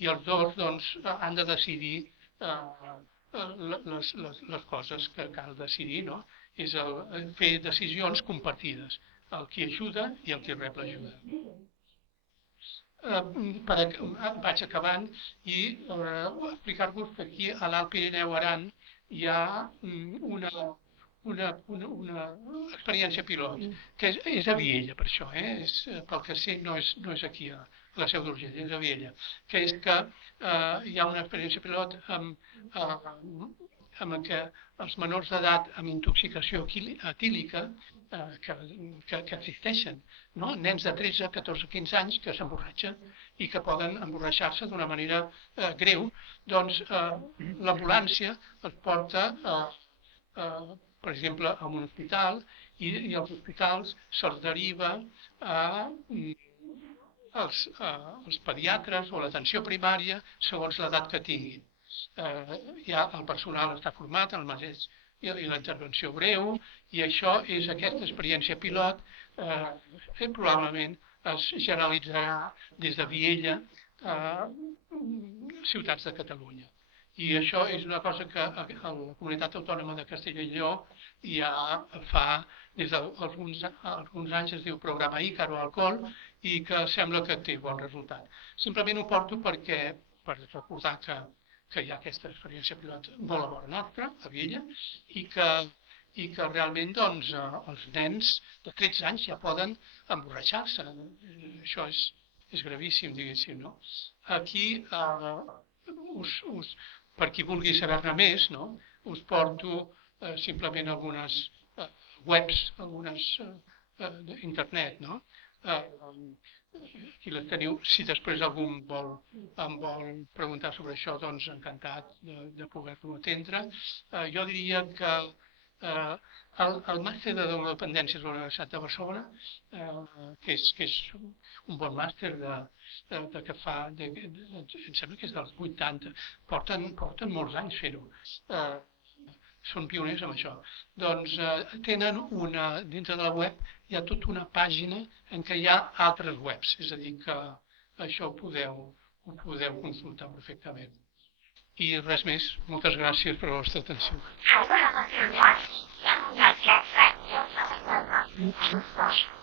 I els dos doncs, han de decidir les coses que cal decidir, no? És fer decisions compartides, el qui ajuda i el qui rep l'ajuda. Vaig acabant i explicar-vos que aquí a l'Alt Pirineu Aran hi ha una experiència pilot, que és a Viella, per això, pel que sé no és aquí a la Seu d'Urgell, és a Viella, que és que hi ha una experiència pilot amb què els menors d'edat amb intoxicació etílica que existeixen, no? Nens de 13, 14, 15 anys que s'emborratxen i que poden emborratxar-se d'una manera greu, doncs l'ambulància els porta per exemple, a un hospital i als hospitals se'ls deriva als pediatres o l'atenció primària segons l'edat que tinguin. El personal està format en el maneig i la intervenció breu i això és aquesta experiència pilot probablement es generalitzarà des de Viella a ciutats de Catalunya. I això és una cosa que la Comunitat Autònoma de Castella i Lleó ja fa des d'alguns anys, es diu Programa Ícar o Alcohol, i que sembla que té bon resultat. Simplement ho porto per recordar que hi ha aquesta experiència pilot molt a vora nostra, a Viella, i que realment doncs, els nens de 13 anys ja poden emborratxar-se. Això és gravíssim, diguéssim, no? Aquí per qui vulgui saber-ne més, no? Us porto simplement algunes webs, algunes d'internet, no? Aquí les teniu. Si després algú em vol preguntar sobre això, doncs encantat de poder-lo atendre. Jo diria que el màster de dependències de la Universitat de Barcelona, que és un bon màster que fa, em sembla que és dels 80, porten molts anys fer-ho. Són pioners en això. Doncs tenen dintre de la web hi ha tota una pàgina en què hi ha altres webs, és a dir, que això ho podeu consultar perfectament. I res més, moltes gràcies per la vostra atenció. Alguna contribució, hi ha una